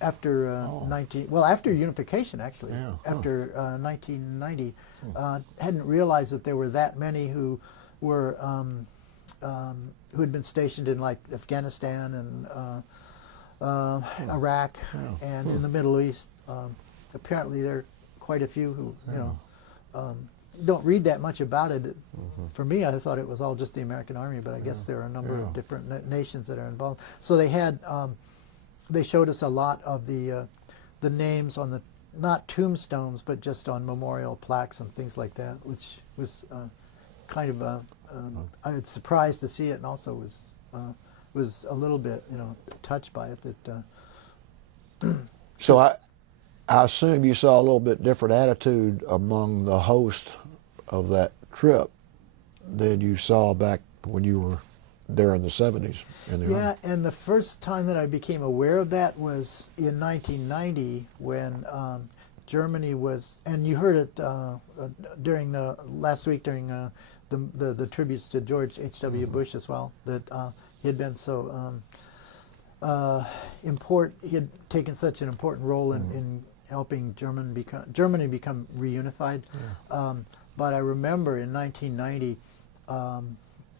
after after unification, actually, Yeah. after 1990, hadn't realized that there were that many who were who had been stationed in like Afghanistan and Iraq and in the Middle East. Apparently, there are quite a few who don't read that much about it. For me, I thought it was all just the American Army, but I guess there are a number of different nations that are involved. So they had. They showed us a lot of the names on the, not tombstones, but just on memorial plaques and things like that, which was kind of I was surprised to see it, and also was a little bit touched by it. That So I assume you saw a little bit different attitude among the hosts of that trip than you saw back when you were there in the 70s. Yeah, and the first time that I became aware of that was in 1990 when Germany was, and you heard it during the last week during the tributes to George H.W. Bush as well, that he had been so important. He had taken such an important role in helping Germany become reunified. But I remember in 1990.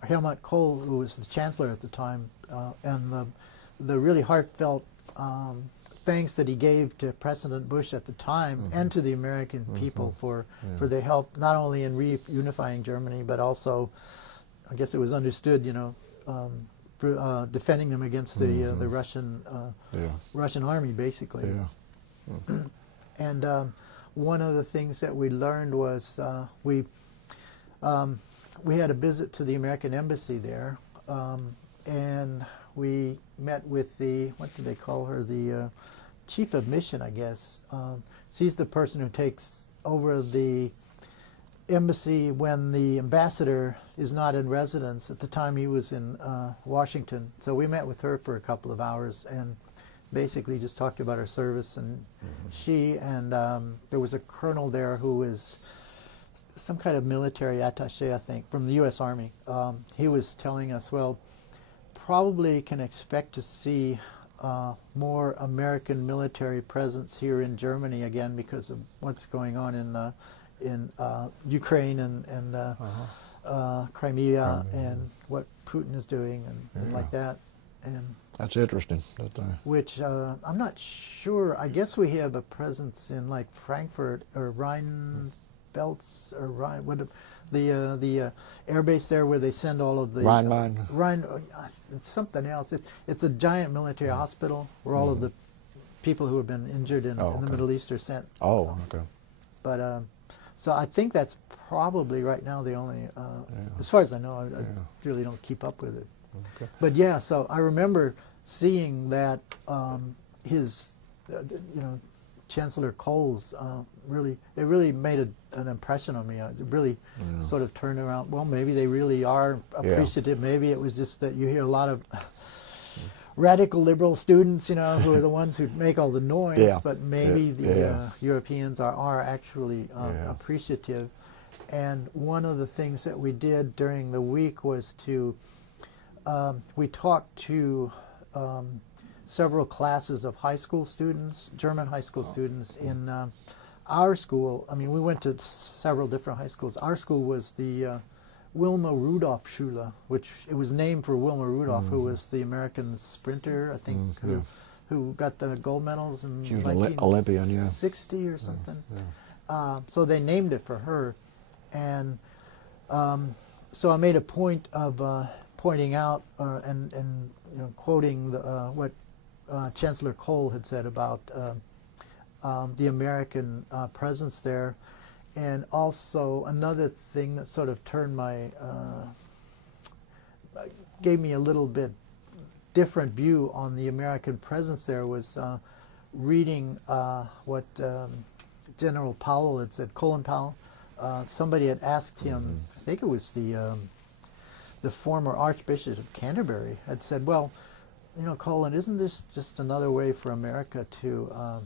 Helmut Kohl, who was the chancellor at the time, and the really heartfelt thanks that he gave to President Bush at the time and to the American people for their help, not only in reunifying Germany, but also, I guess it was understood, defending them against the Russian army, basically. And one of the things that we learned was we had a visit to the American embassy there, and we met with the, what do they call her, the chief of mission, I guess. She's the person who takes over the embassy when the ambassador is not in residence. At the time he was in Washington. So we met with her for a couple of hours and basically just talked about our service. And she and there was a colonel there who was some kind of military attaché, I think, from the U.S. Army. He was telling us, well, probably can expect to see more American military presence here in Germany again because of what's going on in Ukraine and Crimea and what Putin is doing and like that. And that's interesting. Which I'm not sure. I guess we have a presence in like Frankfurt or Rheinfelds or the air base there where they send all of the it's something else. It's a giant military hospital where all of the people who have been injured in the Middle East are sent. Oh, okay. But so I think that's probably right now the only, as far as I know, I really don't keep up with it. Okay. But yeah, so I remember seeing that his, Chancellor Kohl's it really made an impression on me. It really sort of turned around. Well, maybe they really are appreciative. Maybe it was just that you hear a lot of radical liberal students, who are the ones who make all the noise. But maybe the Europeans are actually appreciative. And one of the things that we did during the week was to we talked to several classes of high school students, German high school students in our school. I mean, we went to several different high schools. Our school was the Wilma Rudolph Schule, which it was named for Wilma Rudolph, who was the American sprinter, I think, who got the gold medals in 1960 or something. So they named it for her. And so I made a point of pointing out and quoting what Chancellor Kohl had said about the American presence there, and also another thing that sort of turned gave me a little bit different view on the American presence there was reading what General Powell had said, Colin Powell. Somebody had asked him, I think it was the former Archbishop of Canterbury, had said, well, Colin, isn't this just another way for America to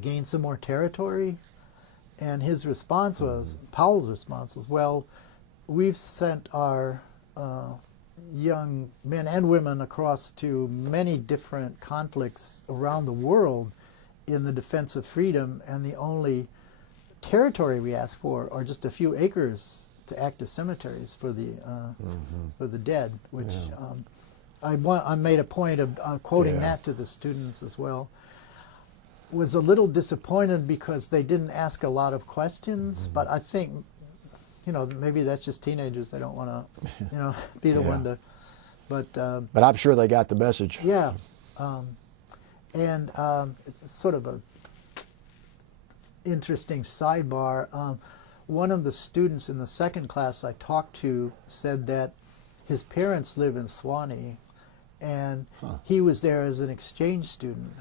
gain some more territory? And his response was, Powell's response was, well, we've sent our young men and women across to many different conflicts around the world in the defense of freedom, and the only territory we ask for are just a few acres to act as cemeteries for the dead, which I made a point of quoting that to the students as well. Was a little disappointed because they didn't ask a lot of questions, but I think, you know, maybe that's just teenagers. They don't want to, you know, be the one to, but I'm sure they got the message. yeah. And it's sort of a interesting sidebar. One of the students in the second class I talked to said that his parents live in Swanee, and he was there as an exchange student.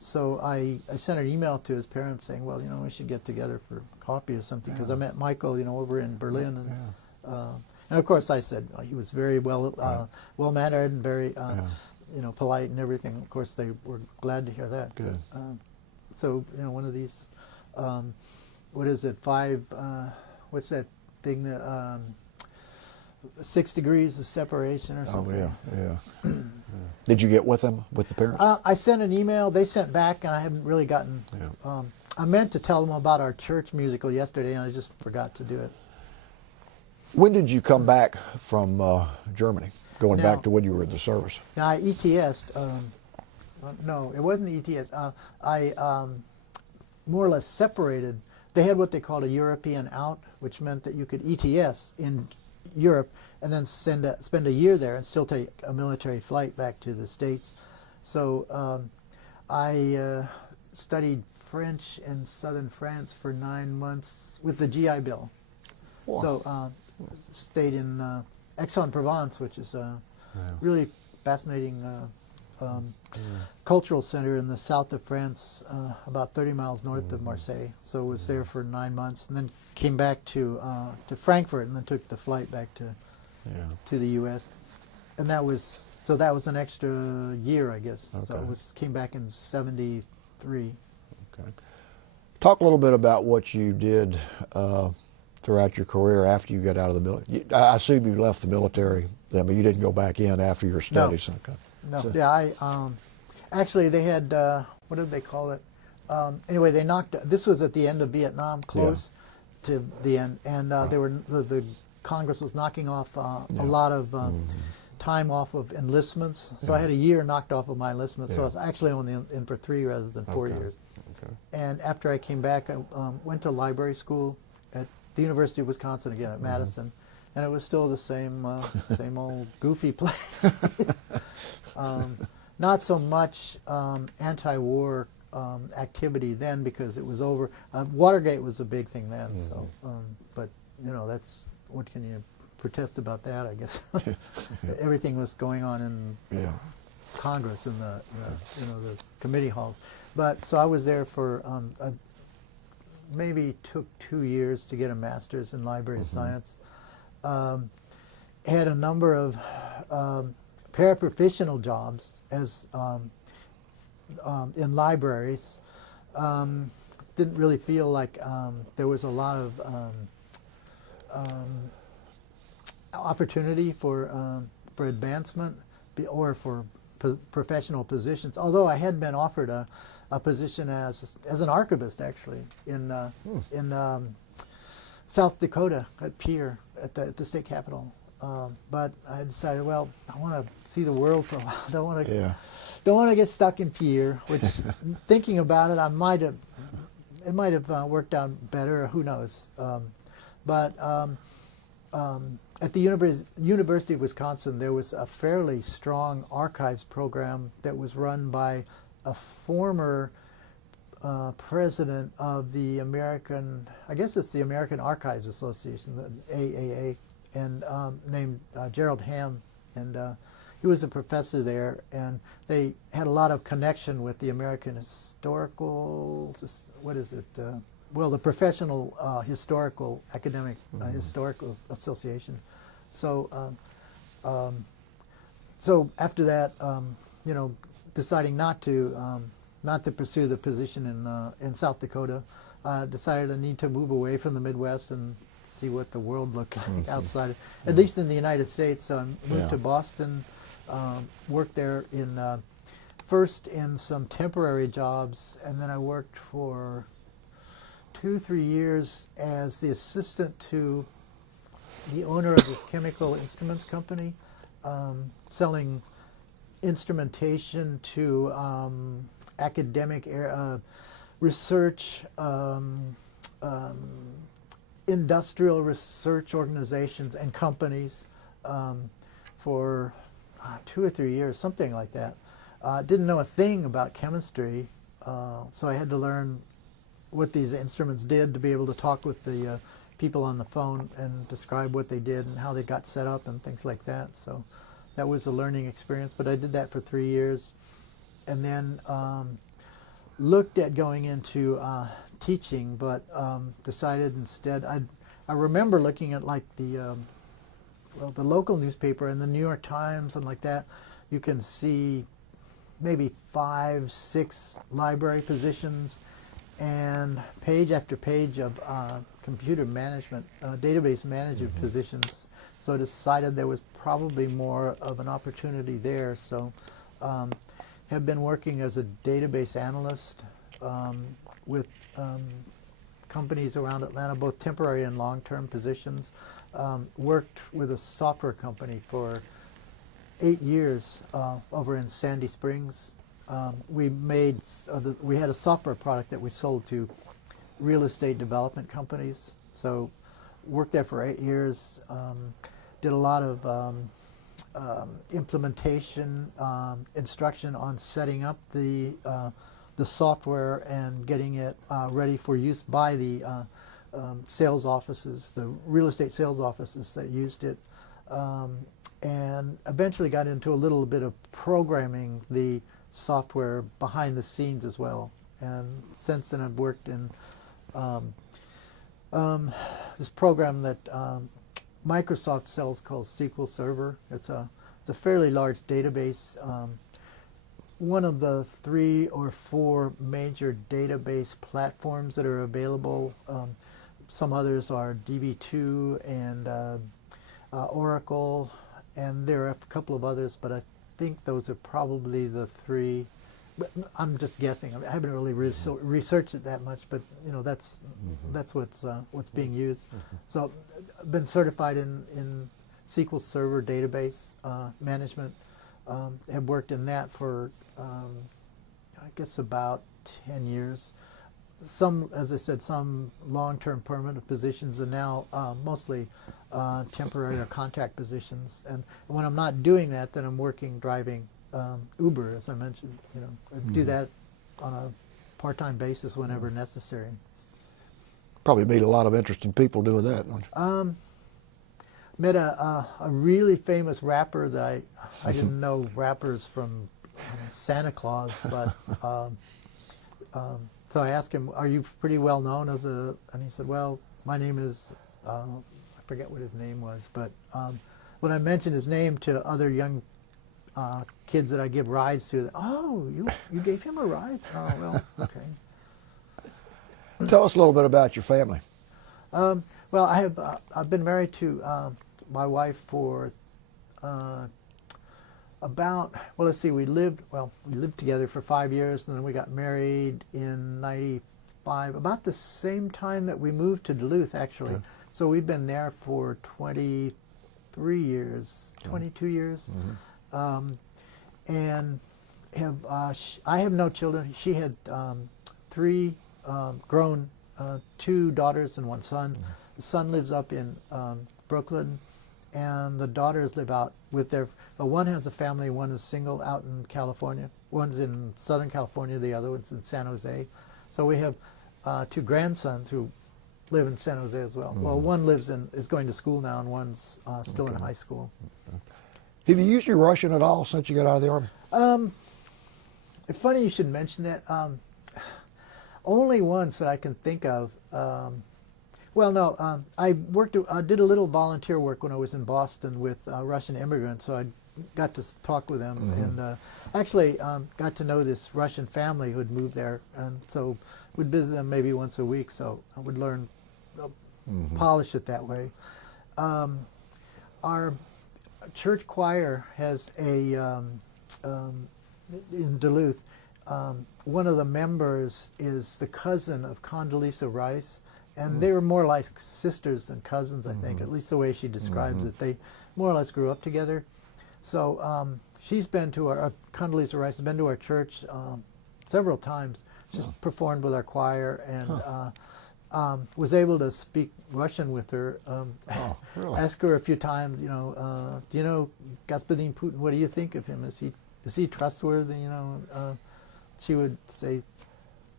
So I sent an email to his parents saying, well, you know, we should get together for coffee or something, because I met Michael, you know, over in Berlin. And of course I said he was very well-mannered and very you know, polite and everything. Of course, they were glad to hear that. Good. So, you know, one of these, what is it, what's that thing that, 6 degrees of separation or something? Oh, yeah. Did you get with them, with the parents? I sent an email. They sent back, and I haven't really gotten, I meant to tell them about our church musical yesterday, and I just forgot to do it. When did you come back from Germany? Going back to when you were in the service. Now, I ETS'd. No, it wasn't ETS. I more or less separated. They had what they called a European out, which meant that you could ETS in Europe and then spend a year there and still take a military flight back to the States. So I studied French in southern France for 9 months with the GI Bill. Wow. So stayed in Aix-en-Provence, which is a really fascinating cultural center in the south of France, about 30 miles north of Marseille. So was there for 9 months, and then came back to Frankfurt, and then took the flight back to the U.S. And that was an extra year, I guess. Okay. So it came back in '73. Okay. Talk a little bit about what you did throughout your career after you got out of the military. I assume you left the military. I mean, you didn't go back in after your studies. No. Okay. No. So, yeah, I actually they had what did they call it? Anyway, they knocked. This was at the end of Vietnam, close to the end, and they were the Congress was knocking off a lot of time off of enlistments. So I had a year knocked off of my enlistment. So I was actually only in for 3 rather than 4 years. Okay. And after I came back, I went to library school at the University of Wisconsin again at Madison, and it was still the same same old goofy place. Not so much anti-war activity then, because it was over. Watergate was a big thing then. So, but you know, that's what can you protest about that? I guess everything was going on in Congress in the you know, the committee halls. But so I was there for maybe took 2 years to get a master's in library science. Had a number of paraprofessional jobs as in libraries. Didn't really feel like there was a lot of opportunity for advancement or for professional positions. Although I had been offered a position as an archivist, actually, in South Dakota at Pierre at the state capitol. But I decided, well, I want to see the world for a while. Don't want to get stuck in Pierre. Which, thinking about it, it might have worked out better. Who knows? But at the University of Wisconsin, there was a fairly strong archives program that was run by a former president of the American, I guess it's the American Archives Association, the AAA, and named Gerald Ham, and he was a professor there, and they had a lot of connection with the American Historical, what is it? Well, the Professional Historical Academic Historical Association. So, so after that, you know, deciding not to pursue the position in South Dakota, decided I need to move away from the Midwest and see what the world looked like outside, at least in the United States. So I moved to Boston, worked there in first in some temporary jobs, and then I worked for 2-3 years as the assistant to the owner of this chemical instruments company, selling instrumentation to academic research, industrial research organizations and companies for 2 or 3 years, something like that. Didn't know a thing about chemistry, so I had to learn what these instruments did to be able to talk with the people on the phone and describe what they did and how they got set up and things like that. So that was a learning experience, but I did that for 3 years, and then looked at going into teaching, but decided instead. I remember looking at like the local newspaper and the New York Times and like that. You can see maybe 5, 6 library positions and page after page of computer management, database management positions. So I decided there was probably more of an opportunity there. So have been working as a database analyst with companies around Atlanta, both temporary and long-term positions. Worked with a software company for 8 years over in Sandy Springs. We had a software product that we sold to real estate development companies. So worked there for 8 years. Did a lot of implementation, instruction on setting up the software and getting it ready for use by the sales offices, the real estate sales offices that used it, and eventually got into a little bit of programming the software behind the scenes as well. And since then I've worked in this program that Microsoft sells called SQL Server. It's a fairly large database. One of the 3 or 4 major database platforms that are available. Some others are DB2 and Oracle, and there are a couple of others, but I think those are probably the 3. But I'm just guessing. I haven't really researched it that much, but you know that's what's being used. So I've been certified in SQL Server database management. Have worked in that for I guess about 10 years. Some, as I said, some long-term permanent positions, and now mostly temporary or contract positions. And when I'm not doing that, then I'm working driving Uber, as I mentioned. You know, I do that on a part-time basis whenever necessary. Probably meet a lot of interesting people doing that. Met a really famous rapper that I didn't know rappers from Santa Claus, but so I asked him, "Are you pretty well known as a?" And he said, "Well, my name is I forget what his name was, but when I mentioned his name to other young kids that I give rides to, oh, you gave him a ride? Oh, well, okay." Tell us a little bit about your family. Well, I've been married to my wife for about, well, let's see, we lived together for 5 years, and then we got married in '95, about the same time that we moved to Duluth, actually. Okay. So we've been there for 23 years, 22 years. And I have no children. She had 3 grown, 2 daughters and 1 son. The son lives up in Brooklyn, and the daughters live out with their, one has a family, one is single out in California. One's in Southern California, the other one's in San Jose. So we have 2 grandsons who live in San Jose as well. Well, one is going to school now, and one's still in high school. Have you used your Russian at all since you got out of the Army? It's funny you should mention that. Only once that I can think of. Well, no, I did a little volunteer work when I was in Boston with Russian immigrants, so I got to talk with them, and actually got to know this Russian family who had moved there, and so would visit them maybe once a week, so I would learn polish it that way. Our church choir has a in Duluth. One of the members is the cousin of Condoleezza Rice, and they were more like sisters than cousins, I think, at least the way she describes it. They more or less grew up together. So she's been to Condoleezza Rice has been to our church several times. She's performed with our choir and was able to speak Russian with her. Really? Ask her a few times, do you know Господин Putin? What do you think of him? Is he trustworthy? She would say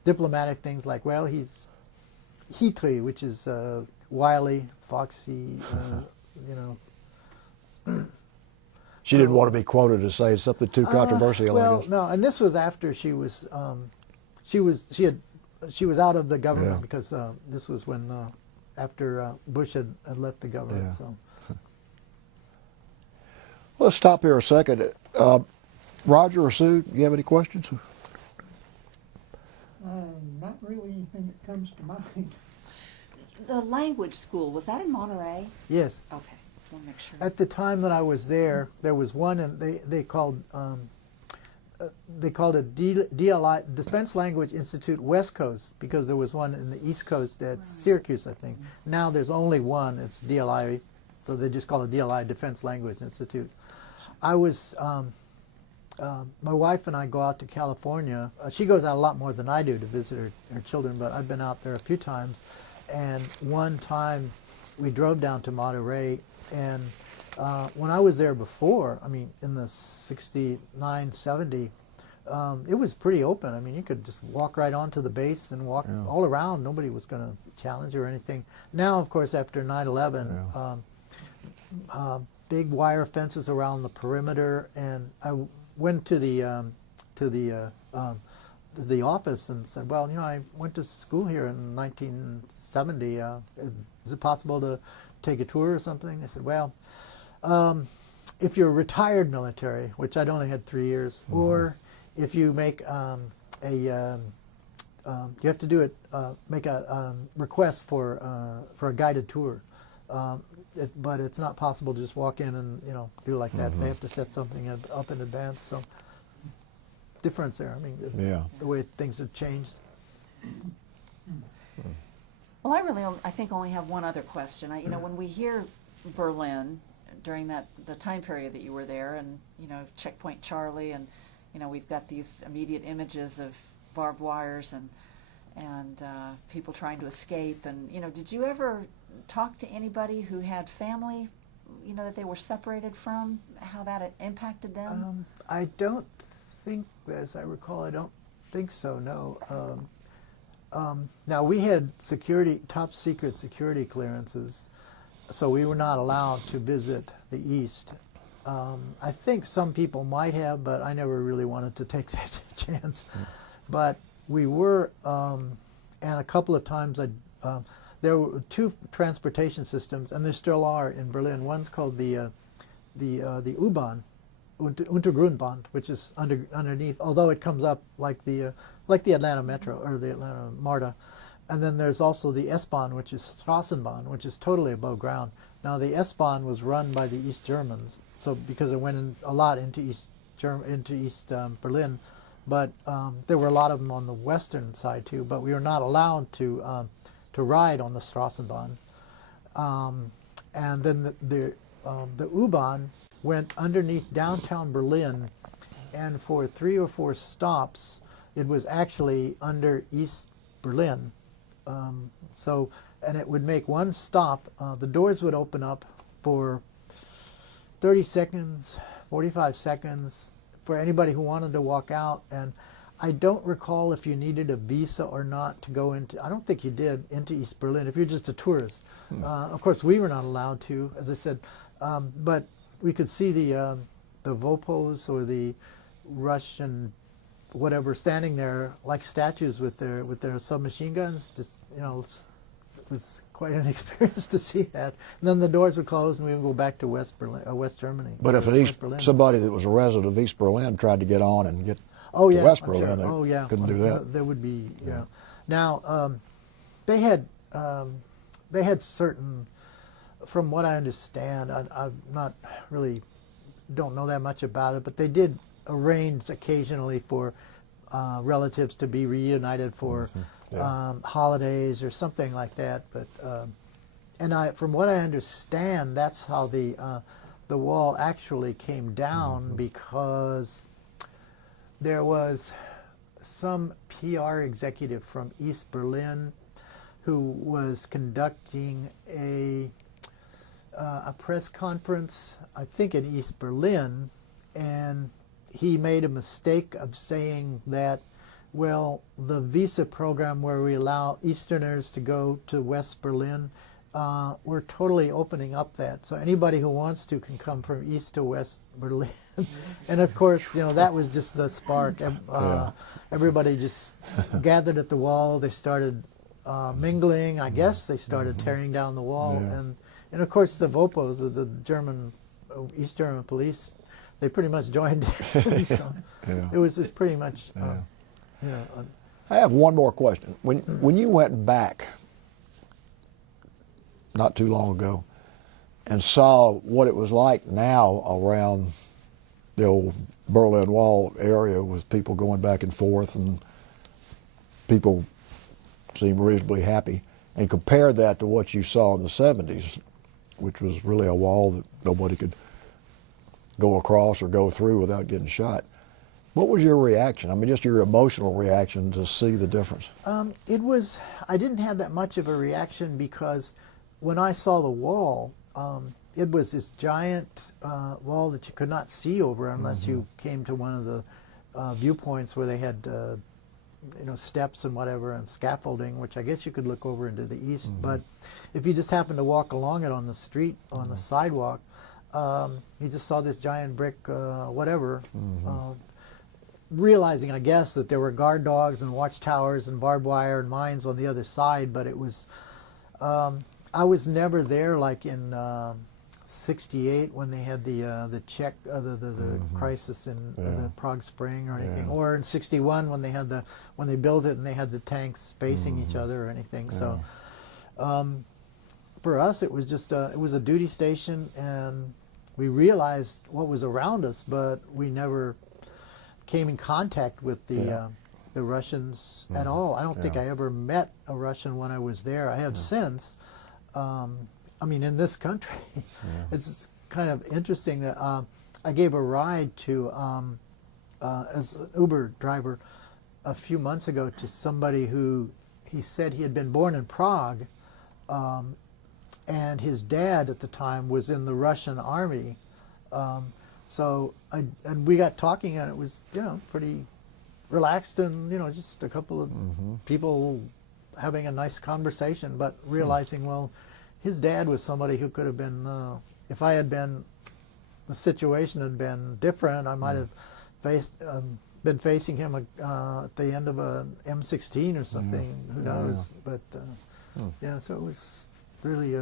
diplomatic things like, well, he's chytrý, which is wily, foxy, She didn't want to be quoted as saying something too controversial. I guess. No, and this was after she was out of the government because this was when after Bush had left the government. Yeah. So. Let's stop here a second. Roger or Sue, do you have any questions? Not really anything that comes to mind. The language school, was that in Monterey? Yes. Okay, want to make sure. At the time that I was there was one, and they called it DLI, Defense Language Institute West Coast, because there was one in the East Coast at Syracuse, I think. Now there's only one. It's DLI, so they just call it DLI, Defense Language Institute. I was. My wife and I go out to California. She goes out a lot more than I do to visit her children, but I've been out there a few times. And one time we drove down to Monterey, and when I was there before, I mean, in the 69, 70, it was pretty open. I mean, you could just walk right onto the base and walk all around. Nobody was going to challenge you or anything. Now, of course, after 9/11, big wire fences around the perimeter, and I went to the office and said, well, I went to school here in 1970. Is it possible to take a tour or something? They said, well, if you're retired military, which I'd only had 3 years, or if you make you have to do it, make a request for a guided tour. But it's not possible to just walk in and do like that. They have to set something up in advance. So difference there. I mean, the way things have changed. Well, I think only have one other question. When we hear Berlin during the time period that you were there, and Checkpoint Charlie, and we've got these immediate images of barbed wires and people trying to escape. And did you ever talk to anybody who had family, that they were separated from, how that impacted them? I don't think, as I recall, I don't think so, no. Now, we had top secret security clearances, so we were not allowed to visit the East. I think some people might have, but I never really wanted to take that chance. But we were, and a couple of times there were two transportation systems, and there still are in Berlin. One's called the U-Bahn, Untergrundbahn, which is underneath, although it comes up like the Atlanta Metro or the Atlanta MARTA. And then there's also the S-Bahn, which is Straßenbahn, which is totally above ground. Now the S-Bahn was run by the East Germans, so because it went a lot into East Berlin, but there were a lot of them on the western side too. But we were not allowed to ride on the Straßenbahn. And then the U-Bahn went underneath downtown Berlin, and for 3 or 4 stops, it was actually under East Berlin. And it would make one stop. The doors would open up for 30 seconds, 45 seconds for anybody who wanted to walk out. And I don't recall if you needed a visa or not to go into, I don't think you did, into East Berlin, if you're just a tourist. Of course, we were not allowed to, as I said, but we could see the Vopos or the Russian whatever standing there like statues with their submachine guns. Just, it was quite an experience to see that. And then the doors would close, and we would go back to West Germany. But if somebody that was a resident of East Berlin tried to get on and get to West Berlin, they couldn't do that. There would be, Now, they had they had certain, from what I understand, I'm not really, don't know that much about it, but they did arrange occasionally for relatives to be reunited for holidays or something like that. But and from what I understand, that's how the wall actually came down, because there was some PR executive from East Berlin who was conducting a press conference, I think in East Berlin, and he made a mistake of saying that, well, the visa program where we allow Easterners to go to West Berlin, we're totally opening up that. So anybody who wants to can come from East to West Berlin. And of course, you know, that was just the spark. Everybody just gathered at the wall. They started mingling. I guess they started tearing down the wall. And of course, the VOPOs, the German, East German police, they pretty much joined in. So it was just pretty much, you know. I have one more question. When you went back not too long ago and saw what it was like now around the old Berlin Wall area, with people going back and forth and people seem reasonably happy, and compare that to what you saw in the 70s, which was really a wall that nobody could go across or go through without getting shot. What was your reaction? I mean, just your emotional reaction to see the difference. It was, I didn't have that much of a reaction, because when I saw the wall, it was this giant wall that you could not see over unless you came to one of the viewpoints where they had you know, steps and whatever and scaffolding, which I guess you could look over into the east. But if you just happened to walk along it on the street, on the sidewalk, you just saw this giant brick whatever, realizing, I guess, that there were guard dogs and watchtowers and barbed wire and mines on the other side. But it was, I was never there like in '68 when they had the Czech the crisis in the Prague Spring or anything, or in '61 when they had when they built it and they had the tanks facing each other or anything. So for us, it was just it was a duty station, and we realized what was around us, but we never came in contact with the Russians at all. I don't think I ever met a Russian when I was there. I have since. I mean, in this country, it's kind of interesting that I gave a ride to, as an Uber driver, a few months ago to somebody who, he said he had been born in Prague, and his dad at the time was in the Russian army. So and we got talking, and it was, you know, pretty relaxed, and, you know, just a couple of people having a nice conversation, but realizing, well, his dad was somebody who could have been, if I had been, the situation had been different, I might have been facing him at the end of an M16 or something, who knows. But, yeah, so it was really,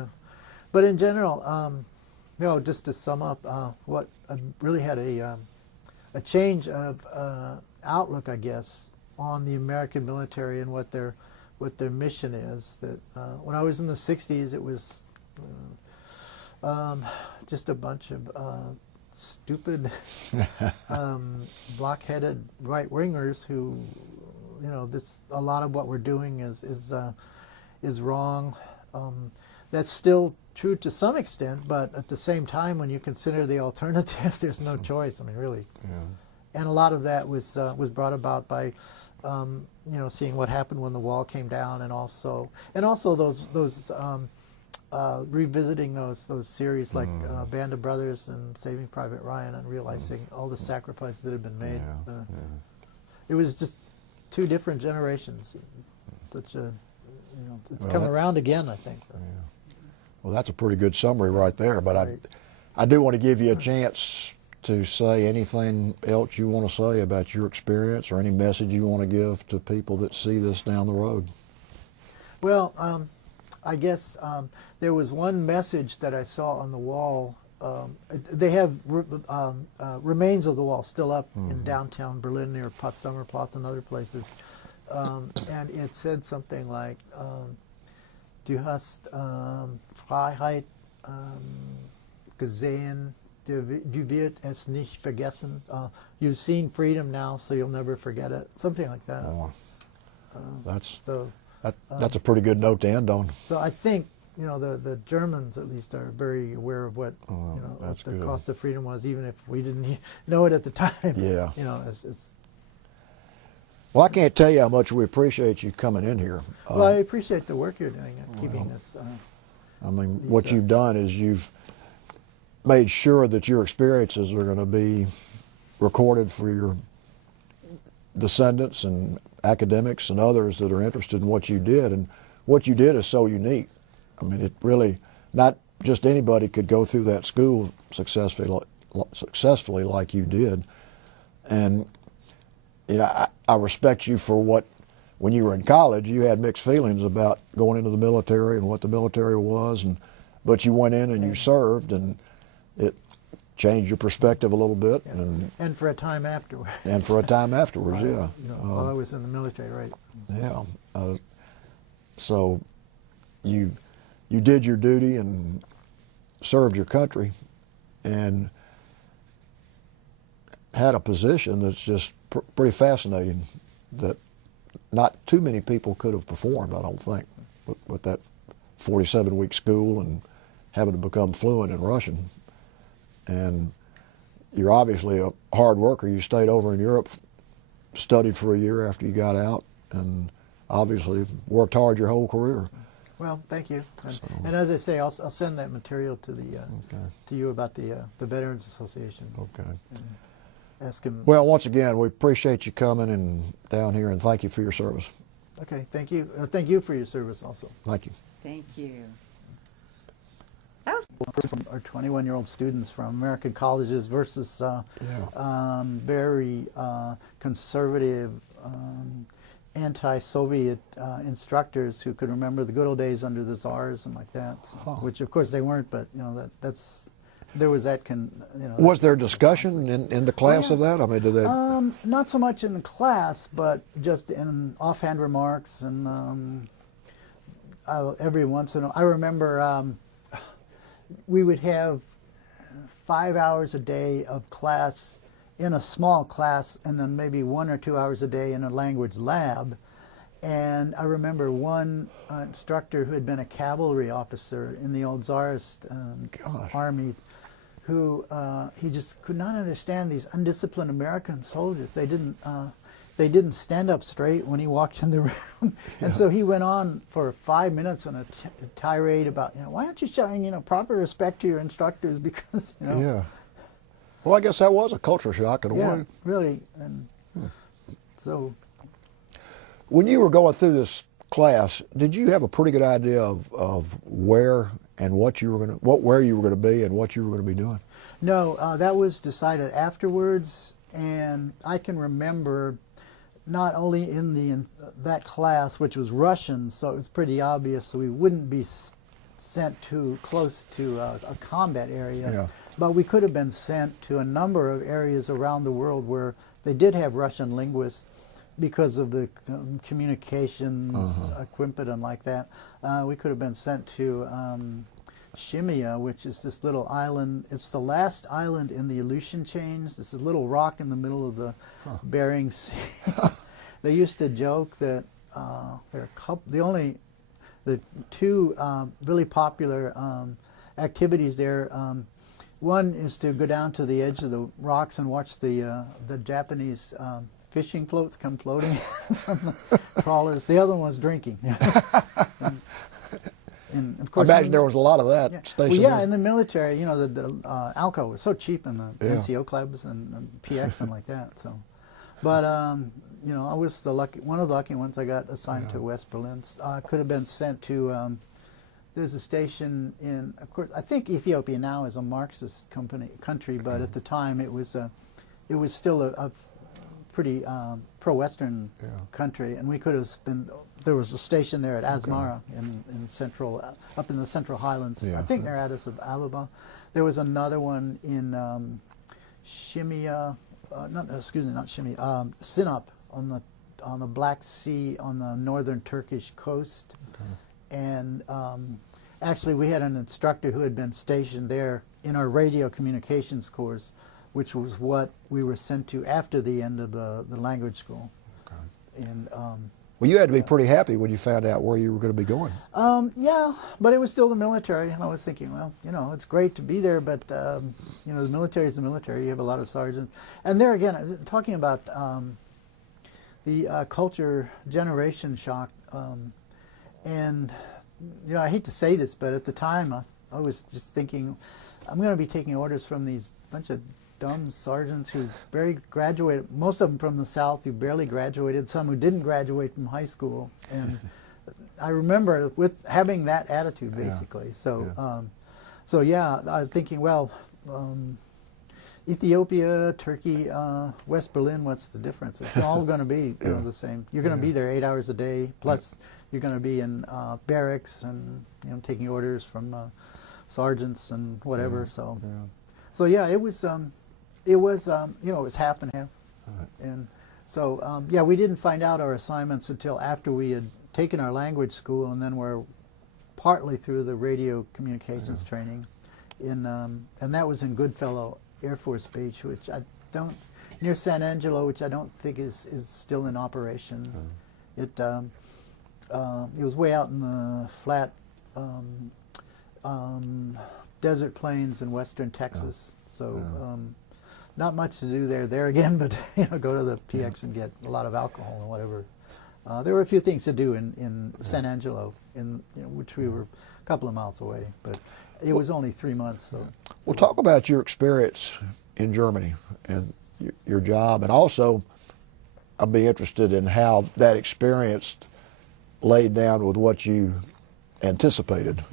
but in general, you know, just to sum up, what really had a change of outlook, I guess, on the American military and what their mission is. That when I was in the '60s, it was just a bunch of stupid, block-headed right-wingers who, you know, a lot of what we're doing is wrong. That's still true to some extent, but at the same time, when you consider the alternative, there's no choice. I mean, really. And a lot of that was brought about by, you know, seeing what happened when the wall came down, and also those revisiting those series like Band of Brothers and Saving Private Ryan, and realizing all the sacrifices that had been made. It was just two different generations. Such a, you know, it's come around again, I think. Well, that's a pretty good summary right there. But I do want to give you a chance to say anything else you want to say about your experience, or any message you want to give to people that see this down the road. Well, I guess there was one message that I saw on the wall. They have remains of the wall still up in downtown Berlin near Potsdamer Platz and other places. And it said something like, du hast Freiheit gesehen, du wirst es nicht vergessen. You've seen freedom now, so you'll never forget it. Something like that. Oh, So that's a pretty good note to end on. So I think, you know, the Germans at least are very aware of what, Oh, you know, what that's the good. cost of freedom was, even if we didn't know it at the time. Yeah. You know, it's Well, I can't tell you how much we appreciate you coming in here. well, I appreciate the work you're doing at keeping this. I mean, what you've done is you've made sure that your experiences are going to be recorded for your descendants and academics and others that are interested in what you did. And what you did is so unique. I mean, it really, not just anybody could go through that school successfully like you did. And, you know, I respect you for what, when you were in college, you had mixed feelings about going into the military and what the military was, but you went in and you served, and it changed your perspective a little bit. Yeah. And for a time afterwards. And for a time afterwards, Right. yeah. You know, while I was in the military, right. Yeah. So you did your duty and served your country and had a position that's just pretty fascinating that not too many people could have performed, I don't think, with that 47-week school and having to become fluent in Russian. And you're obviously a hard worker. You stayed over in Europe, studied for a year after you got out, and obviously worked hard your whole career. Well, thank you. And as I say, I'll send that material to the to you about the Veterans Association. Okay. Ask him. Well, once again, we appreciate you coming and down here, and thank you for your service. Okay, thank you. Thank you for your service also. Thank you. Thank you. That was Our 21-year-old students from American colleges versus very conservative, anti-Soviet instructors who could remember the good old days under the czars and like that. So, which of course they weren't, but you know there was that Was there discussion in the class of that? I mean, did they? Not so much in the class, but just in offhand remarks and every once in a while. I remember we would have 5 hours a day of class in a small class, and then maybe 1 or 2 hours a day in a language lab. And I remember one instructor who had been a cavalry officer in the old Tsarist armies, who he just could not understand these undisciplined American soldiers. They didn't stand up straight when he walked in the room. And so he went on for 5 minutes on a tirade about, why aren't you showing, proper respect to your instructors, because, Yeah. Well, I guess that was a culture shock in a way. Really. And so when you were going through this class, did you have a pretty good idea of where and what you were where you were going to be and what you were going to be doing? No, that was decided afterwards, and I can remember not only in that class, which was Russian, so it was pretty obvious, so we wouldn't be sent too close to a combat area, but we could have been sent to a number of areas around the world where they did have Russian linguists because of the communications equipment and like that. We could have been sent to Shimia, which is this little island. It's the last island in the Aleutian chains. It's a little rock in the middle of the Bering Sea. They used to joke that the two really popular activities there. One is to go down to the edge of the rocks and watch the Japanese fishing floats come floating from the trawlers. The other one was drinking. And of course, I imagine there was a lot of that stationed there. In the military, the alcohol was so cheap in the NCO clubs and PX and like that. So, but I was one of the lucky ones. I got assigned to West Berlin. I could have been sent to. There's a station in, of course, I think Ethiopia now is a Marxist country, but at the time it was still a pretty pro-Western country, and we could have been. There was a station there at Asmara in central, up in the Central Highlands. I think near Addis Ababa. There was another one in Shimia, not Shimia, Sinop on the Black Sea on the northern Turkish coast. and actually we had an instructor who had been stationed there in our radio communications course, which was what we were sent to after the end of the language school. Okay. And well, you had to be pretty happy when you found out where you were going to be going. yeah, but it was still the military, and I was thinking, well, you know, it's great to be there, but you know, the military is the military. You have a lot of sergeants, and there again, talking about the culture generation shock, and you know, I hate to say this, but at the time, I was just thinking, I'm going to be taking orders from these bunch of dumb sergeants who barely graduated, most of them from the South who barely graduated, some who didn't graduate from high school. And I remember with having that attitude, basically. Yeah. So, yeah. So yeah, I'm thinking, well, Ethiopia, Turkey, West Berlin, what's the difference? It's all going to be you know, the same. You're going to be there 8 hours a day, plus you're going to be in barracks and, you know, taking orders from sergeants and whatever. So, so yeah, it was you know, it was half and half. Right. And so, yeah, we didn't find out our assignments until after we had taken our language school, and then we're partly through the radio communications training, and that was in Goodfellow Air Force Base, which I don't, near San Angelo, which I don't think is still in operation. It was way out in the flat desert plains in western Texas, so not much to do there again, but you know, go to the PX and get a lot of alcohol and whatever. There were a few things to do in San Angelo, in you know, which we were a couple of miles away, but it was only 3 months. So. Well, talk about your experience in Germany and your job, and also I'd be interested in how that experience laid down with what you anticipated,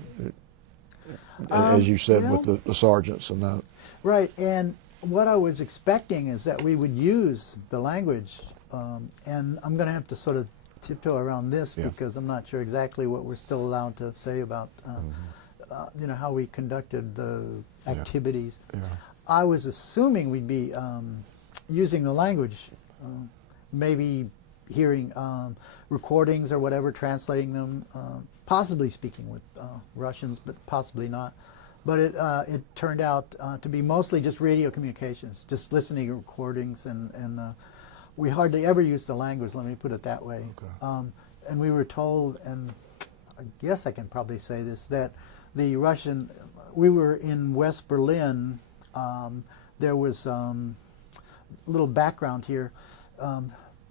as you said, with the sergeants and that. Right, and what I was expecting is that we would use the language, and I'm going to have to sort of tiptoe around this because I'm not sure exactly what we're still allowed to say about you know, how we conducted the activities. I was assuming we'd be using the language, maybe hearing recordings or whatever, translating them, possibly speaking with Russians, but possibly not. But it turned out to be mostly just radio communications, just listening to recordings, and we hardly ever used the language, let me put it that way. Okay. And we were told, and I guess I can probably say this, that the Russian, we were in West Berlin, there was a little background here.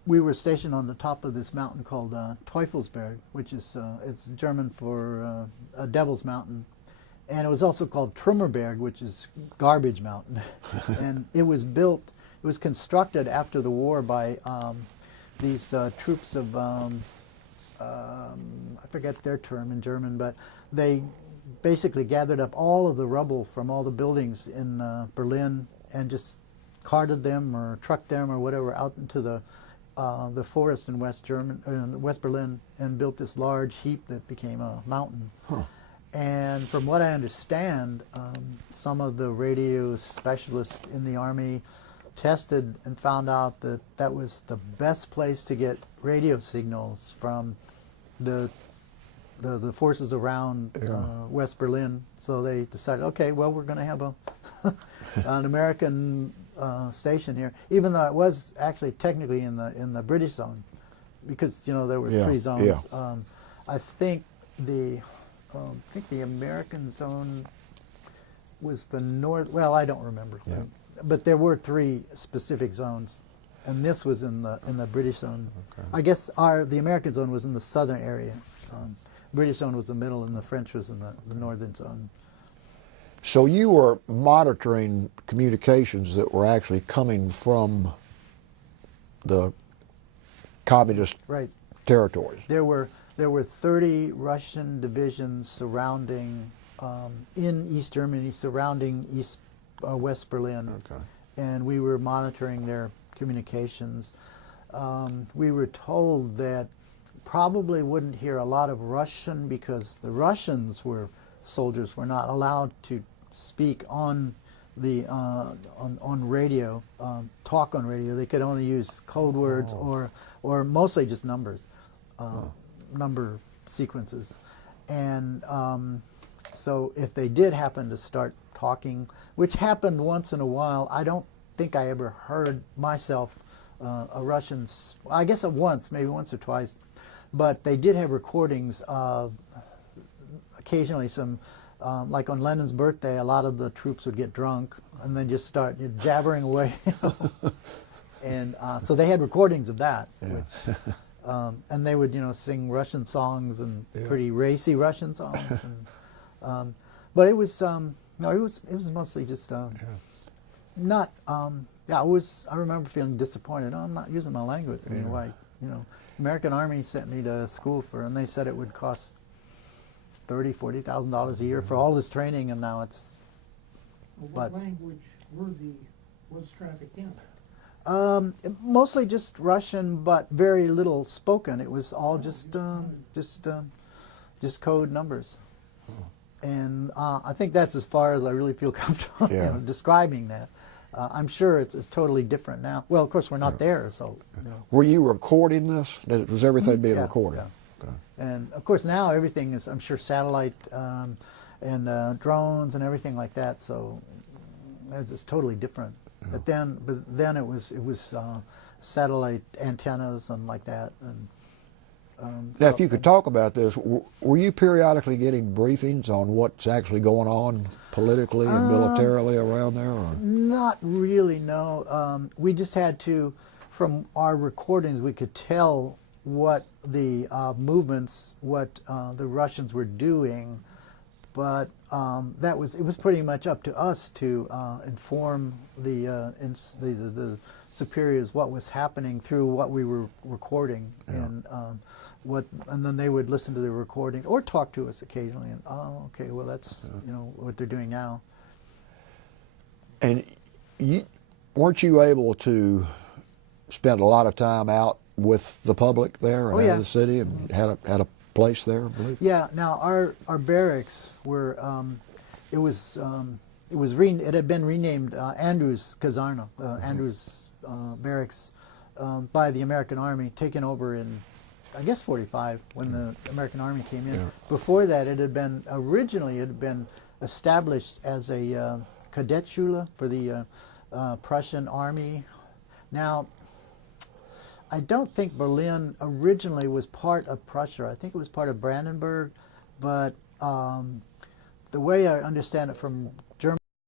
We were stationed on the top of this mountain called Teufelsberg, which is it's German for a devil's mountain. And it was also called Trümmerberg, which is garbage mountain. And it was built, it was constructed after the war by these troops of, I forget their term in German, but they basically gathered up all of the rubble from all the buildings in Berlin and just carted them or trucked them or whatever out into the forest in West Berlin, and built this large heap that became a mountain. Huh. And from what I understand, some of the radio specialists in the Army tested and found out that that was the best place to get radio signals from the forces around West Berlin. So they decided, okay, well, we're going to have an American station here, even though it was actually technically in the British zone, because you know there were 3 zones. I think the American zone was the north. Well, I don't remember, but there were 3 specific zones, and this was in the British zone. Okay. I guess the American zone was in the southern area. British zone was the middle, and the French was in the northern zone. So you were monitoring communications that were actually coming from the communist territories. There were 30 Russian divisions surrounding in East Germany, surrounding West Berlin, and we were monitoring their communications. We were told that probably wouldn't hear a lot of Russian because the soldiers were not allowed to speak on the on radio, talk on radio. They could only use code words or mostly just numbers, number sequences, And so if they did happen to start talking, which happened once in a while, I don't think I ever heard myself a Russians, I guess once, maybe once or twice, but they did have recordings of occasionally some, like on Lenin's birthday, a lot of the troops would get drunk and then just start jabbering away. And so they had recordings of that. Yeah. Which, and they would, sing Russian songs and pretty racy Russian songs. And, but it was, no, it was mostly just not. Yeah, I remember feeling disappointed. Oh, I'm not using my language. I mean, why? American Army sent me to school and they said it would cost $30,000-$40,000 a year for all this training, and now it's. Well, what language was trafficked in? Mostly just Russian, but very little spoken. It was all just code numbers, and I think that's as far as I really feel comfortable describing that. I'm sure it's totally different now. Well, of course, we're not there, so. Were you recording this? Was everything being recorded? Yeah. Okay. And of course, now everything is, I'm sure, satellite and drones and everything like that. So it's totally different. Yeah. But then it was satellite antennas and like that. And now, if you could talk about this, were you periodically getting briefings on what's actually going on politically and militarily around there? Or? Not really, no. We just had to, from our recordings, we could tell what the movements, what the Russians were doing, but it was pretty much up to us to inform the superiors what was happening through what we were recording, and then they would listen to the recording or talk to us occasionally, and okay, well that's what they're doing now. And weren't you able to spend a lot of time out with the public there and out of the city, and had a place there, I believe? Yeah. Now our barracks were it had been renamed Andrews Kazarna, Andrews Barracks, by the American Army, taken over in I guess 45 when the American Army came in. Yeah. Before that, it had been established as a cadet schule for the Prussian Army. Now, I don't think Berlin originally was part of Prussia. I think it was part of Brandenburg, but the way I understand it from